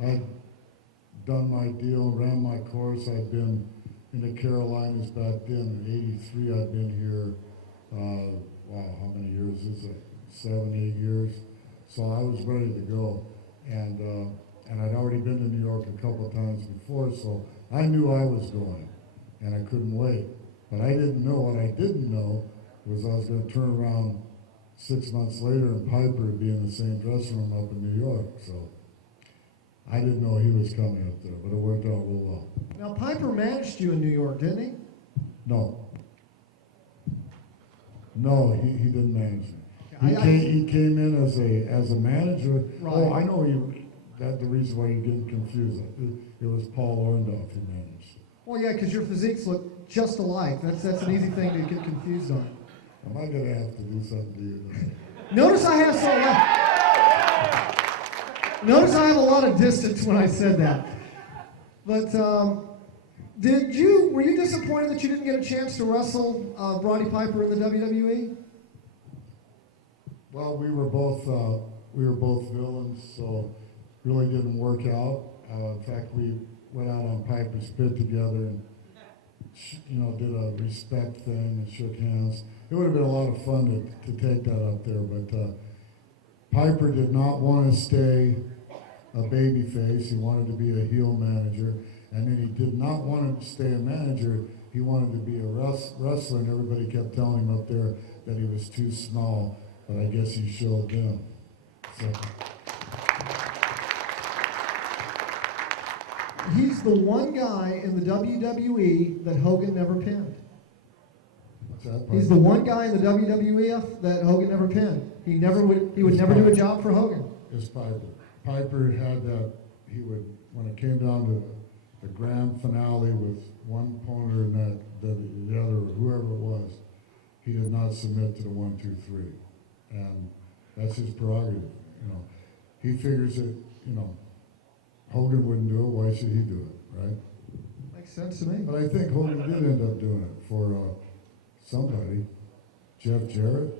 I'd done my deal, ran my course. I'd been in the Carolinas back then. In '83, I'd been here, wow, how many years is it? 7, 8 years. So I was ready to go. And I'd already been to New York a couple of times before, so I knew I was going, and I couldn't wait. But I didn't know, what I didn't know was I was going to turn around 6 months later and Piper would be in the same dressing room up in New York. So I didn't know he was coming up there, but it worked out real well. Now, Piper managed you in New York, didn't he? No. No, he didn't manage me. He came in as a manager. Right. Oh, I know that's the reason why you're getting confused. It was Paul Orndorff who managed. Well, yeah, because your physiques look just alike. That's an easy thing to get confused on. Am I going to have to do something to you? Notice I have a lot of distance when I said that. But were you disappointed that you didn't get a chance to wrestle Brody Piper in the WWE? Well, we were both villains, so really didn't work out. In fact, we went out on Piper's Pit together and, you know, did a respect thing and shook hands. It would have been a lot of fun to take that up there, but Piper did not want to stay a baby face. He wanted to be a heel manager, and then he did not want to stay a manager. He wanted to be a wrestler, and everybody kept telling him up there that he was too small, but I guess he showed them. So. He's the one guy in the WWE that Hogan never pinned. What's that? He's the one guy in the WWF that Hogan never pinned. He would never do a job for Hogan. It's Piper. Piper had that, when it came down to the grand finale with one opponent and the other, whoever it was, he did not submit to the 1, 2, 3. And that's his prerogative, you know. He figures that, you know, Hogan wouldn't do it, why should he do it, right? Makes sense to me. But I think Hogan did end up doing it for somebody. Jeff Jarrett?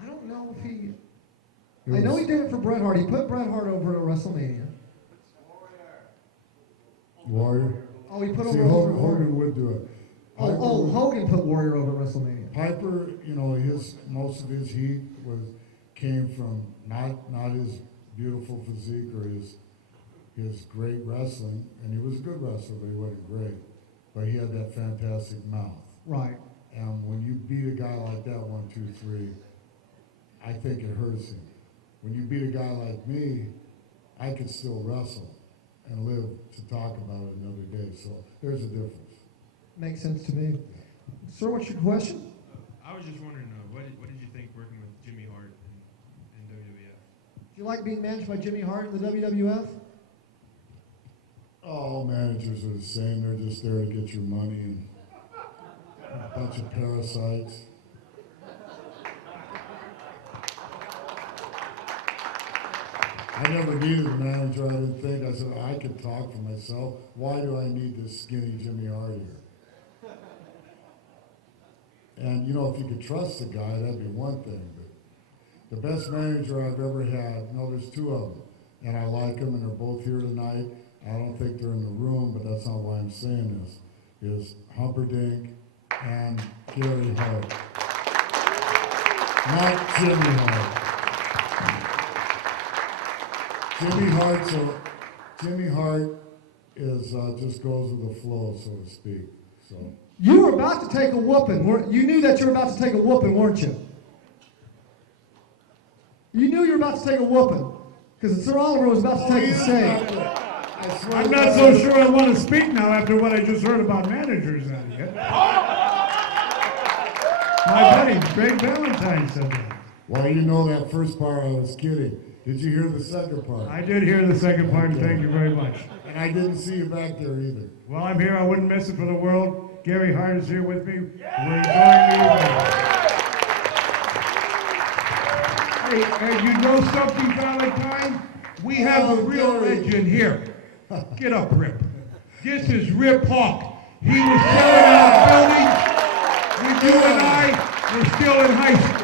I don't know if he... I know he did it for Bret Hart. He put Bret Hart over at WrestleMania. Warrior? Oh, he put See, over Hogan would do it. Piper, Hogan put Warrior over at WrestleMania. Piper, you know, most of his heat came from not his beautiful physique or his great wrestling, and he was a good wrestler, but he wasn't great. But he had that fantastic mouth. Right. And when you beat a guy like that, 1, 2, 3, I think it hurts him. When you beat a guy like me, I could still wrestle and live to talk about it another day. So there's a difference. Makes sense to me. Sir, what's your question? I was just wondering, what did you think working with Jimmy Hart in WWF? Do you like being managed by Jimmy Hart in the WWF? All managers are the same. They're just there to get your money and a bunch of parasites. I never needed a manager. I didn't think. I said, I could talk for myself. Why do I need this skinny Jimmy Hart here? And, you know, if you could trust the guy, that'd be one thing. But the best manager I've ever had, there's 2 of them. And I like them, and they're both here tonight. I don't think they're in the room, but that's not why I'm saying this, is Humperdinck and Gary Hart. Not Jimmy Hart. Jimmy Hart is just goes with the flow, so to speak. So You were about to take a whooping. You knew that you were about to take a whooping, weren't you? You knew you were about to take a whooping because Sir Oliver was about to take the stage. I'm not so sure I want to speak now after what I just heard about managers. My buddy, Greg Valentine said that. Well, you know that first part, I was kidding. Did you hear the second part? I did hear the second part, and thank you very much. And I didn't see you back there either. Well, I'm here. I wouldn't miss it for the world. Gary Hart is here with me. We're enjoying the evening. Hey, you know something, Valentine? We have a real legend here. Get up, Rip. This is Rip Hawk. He was selling out buildings when you and I were still in high school.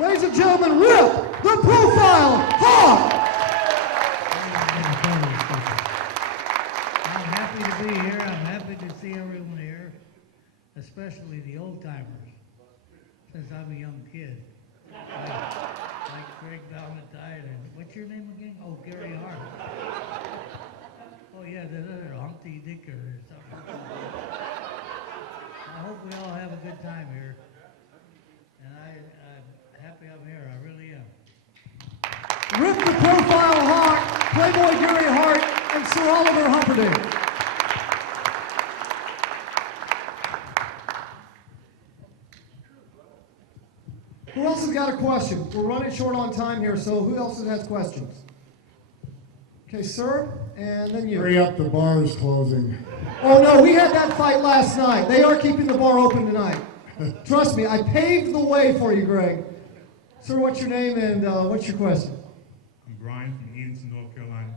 Ladies and gentlemen, Rip, the Profile Hawk! I'm happy to be here. I'm happy to see everyone here, especially the old timers, since I'm a young kid. Like Greg Valentine and what's your name again? Oh, Gary Hart. Oh yeah, the other Humpty Dicker or something. I hope we all have a good time here. And I'm happy I'm here. I really am. Rip the Profile Hawk, Playboy Gary Hart, and Sir Oliver Humperdinck. Who else has got a question? We're running short on time here, so who else has questions? Okay, sir, and then you. Hurry up, the bar is closing. Oh no, we had that fight last night. They are keeping the bar open tonight. Trust me, I paved the way for you, Greg. Sir, what's your name and what's your question? I'm Brian from Edenton, North Carolina.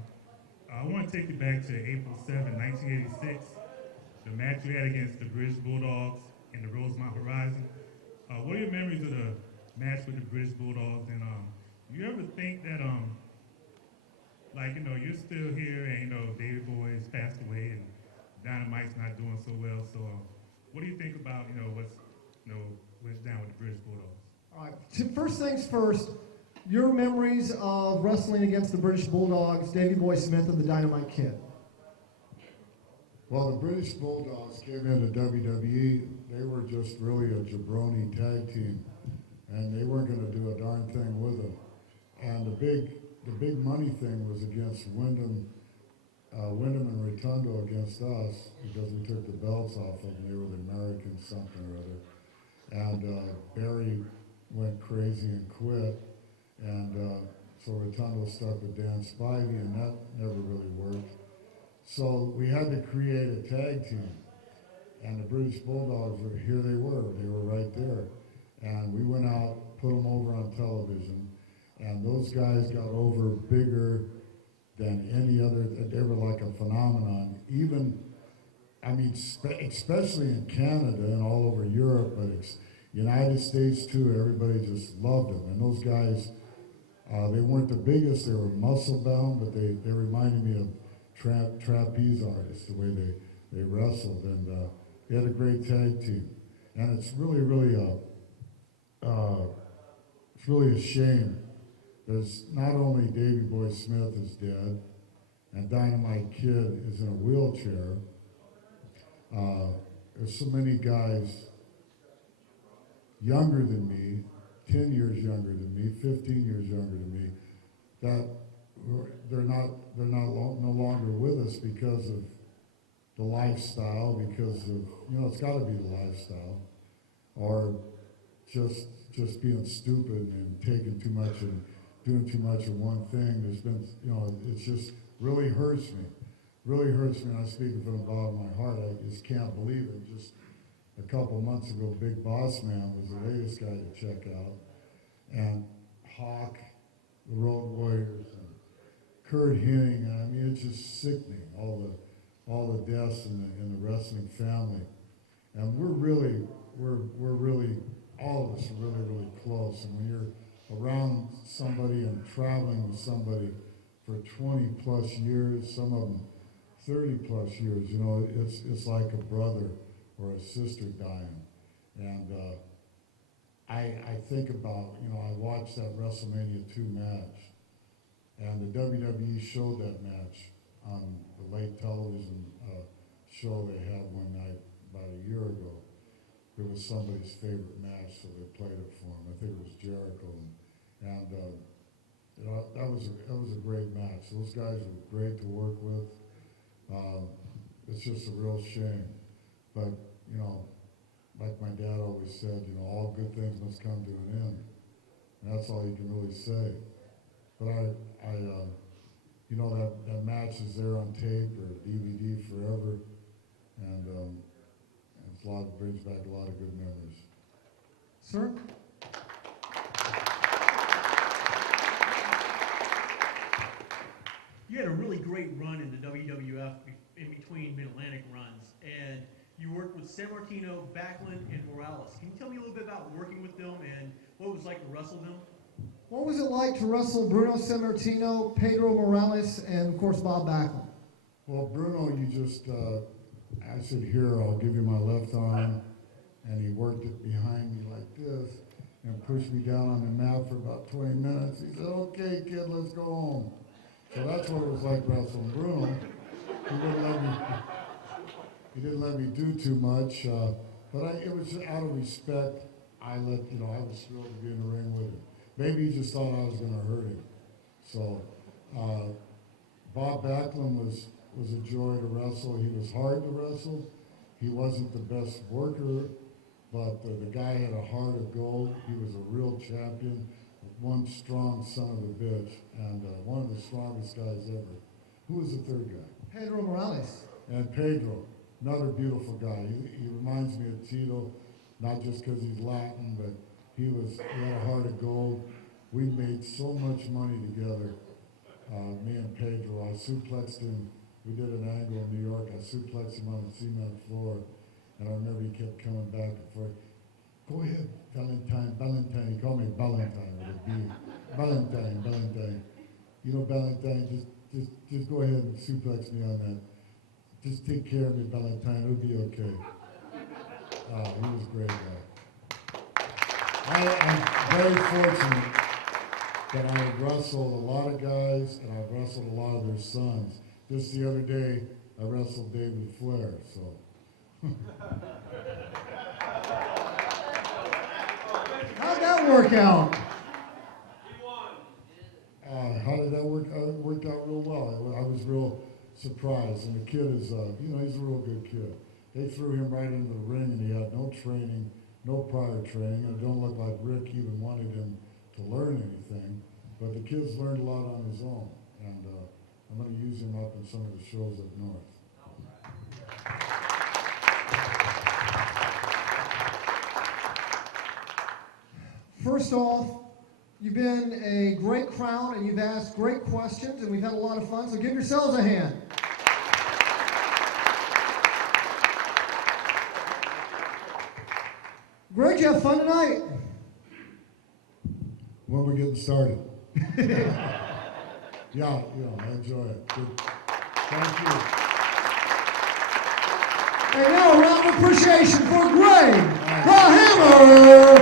I want to take you back to April 7, 1986, the match you had against the British Bulldogs in the Rosemont Horizon. What are your memories of the match with the British Bulldogs? And you ever think that, like, you know, you're still here and, you know, Davey Boy has passed away and Dynamite's not doing so well. So what do you think about, you know, what's down with the British Bulldogs? All right, first things first, your memories of wrestling against the British Bulldogs, Davey Boy Smith and the Dynamite Kid. Well, the British Bulldogs came into WWE. They were just really a jabroni tag team, and they weren't going to do a darn thing with them. And the big money thing was against Wyndham and Rotundo against us because we took the belts off of them. They were the American something or other. And Barry went crazy and quit, and so Rotundo stuck with Dan Spivey, and that never really worked. So we had to create a tag team, and the British Bulldogs were here. They were right there, and we went out, put them over on television, and those guys got over bigger than any other. They were like a phenomenon. Even, I mean, especially in Canada and all over Europe, but United States too, everybody just loved them. And those guys, they weren't the biggest, they were muscle bound, but they reminded me of trapeze artists, the way they wrestled. And they had a great tag team. And it's really, really it's really a shame. There's not only Davey Boy Smith is dead, and Dynamite Kid is in a wheelchair. There's so many guys younger than me, 10 years younger than me, 15 years younger than me, that they're no longer with us because of the lifestyle, because of, you know, it's got to be the lifestyle, or just being stupid and taking too much and doing too much of one thing. There's been, you know, it's just really hurts me. Really hurts me, and I'm speaking from the bottom of my heart. I just can't believe it. Just a couple months ago, Big Boss Man was the latest guy to check out. And Hawk, the Road Warriors, and Kurt Hennig. I mean, it's just sickening, all the deaths in the wrestling family. And we're really, all of us are really, really close. And when you're around somebody and traveling with somebody for 20 plus years, some of them 30 plus years, you know, it's like a brother or a sister dying. And I think about, you know, I watched that WrestleMania 2 match, and the WWE showed that match on the late television show they had one night about a year ago. It was somebody's favorite match, so they played it for him. I think it was Jericho, and you know, that was a great match. Those guys were great to work with. It's just a real shame. But, you know, like my dad always said, you know, all good things must come to an end. And that's all you can really say. But you know, that match is there on tape or DVD forever. And it's brings back a lot of good memories. Sir? You had a really great run in the WWF in between Mid-Atlantic runs, and you worked with San Martino, Backlund, and Morales. Can you tell me a little bit about working with them and what it was like to wrestle them? What was it like to wrestle Bruno Sammartino, Pedro Morales, and of course Bob Backlund? Well, Bruno, you just, I said, here, I'll give you my left arm, and he worked it behind me like this and pushed me down on the mat for about 20 minutes. He said, okay, kid, let's go home. So that's what it was like wrestling Bruno. He didn't let me do too much, but it was out of respect. I was thrilled to be in the ring with him. Maybe he just thought I was going to hurt him. So Bob Backlund was a joy to wrestle. He was hard to wrestle. He wasn't the best worker, but the guy had a heart of gold. He was a real champion, one strong son of a bitch, and one of the strongest guys ever. Who was the third guy? Pedro Morales. And Pedro, another beautiful guy. He reminds me of Tito, not just because he's Latin, but he had a heart of gold. We made so much money together, me and Pedro. I suplexed him. We did an angle in New York. I suplexed him on the cement floor, and I remember he kept coming back and forth. Go ahead, Valentine. He called me Valentine with a B. Valentine. You know, Valentine, just go ahead and suplex me on that. Just take care of me, Valentine. It'll be okay. He was a great guy. I'm very fortunate that I've wrestled a lot of guys, and I've wrestled a lot of their sons. Just the other day, I wrestled David Flair, so. How'd that work out? How did that work? It worked out real well. I was real surprised, and the kid is, he's a real good kid. They threw him right into the ring, and he had no training, no prior training, and it don't look like Rick even wanted him to learn anything. But the kid's learned a lot on his own, and I'm going to use him up in some of the shows up north. First off, you've been a great crowd and you've asked great questions and we've had a lot of fun, so give yourselves a hand. Greg, you have fun tonight? When we're getting started. Yeah, I enjoy it. Good. Thank you. And now a round of appreciation for Greg the Hammer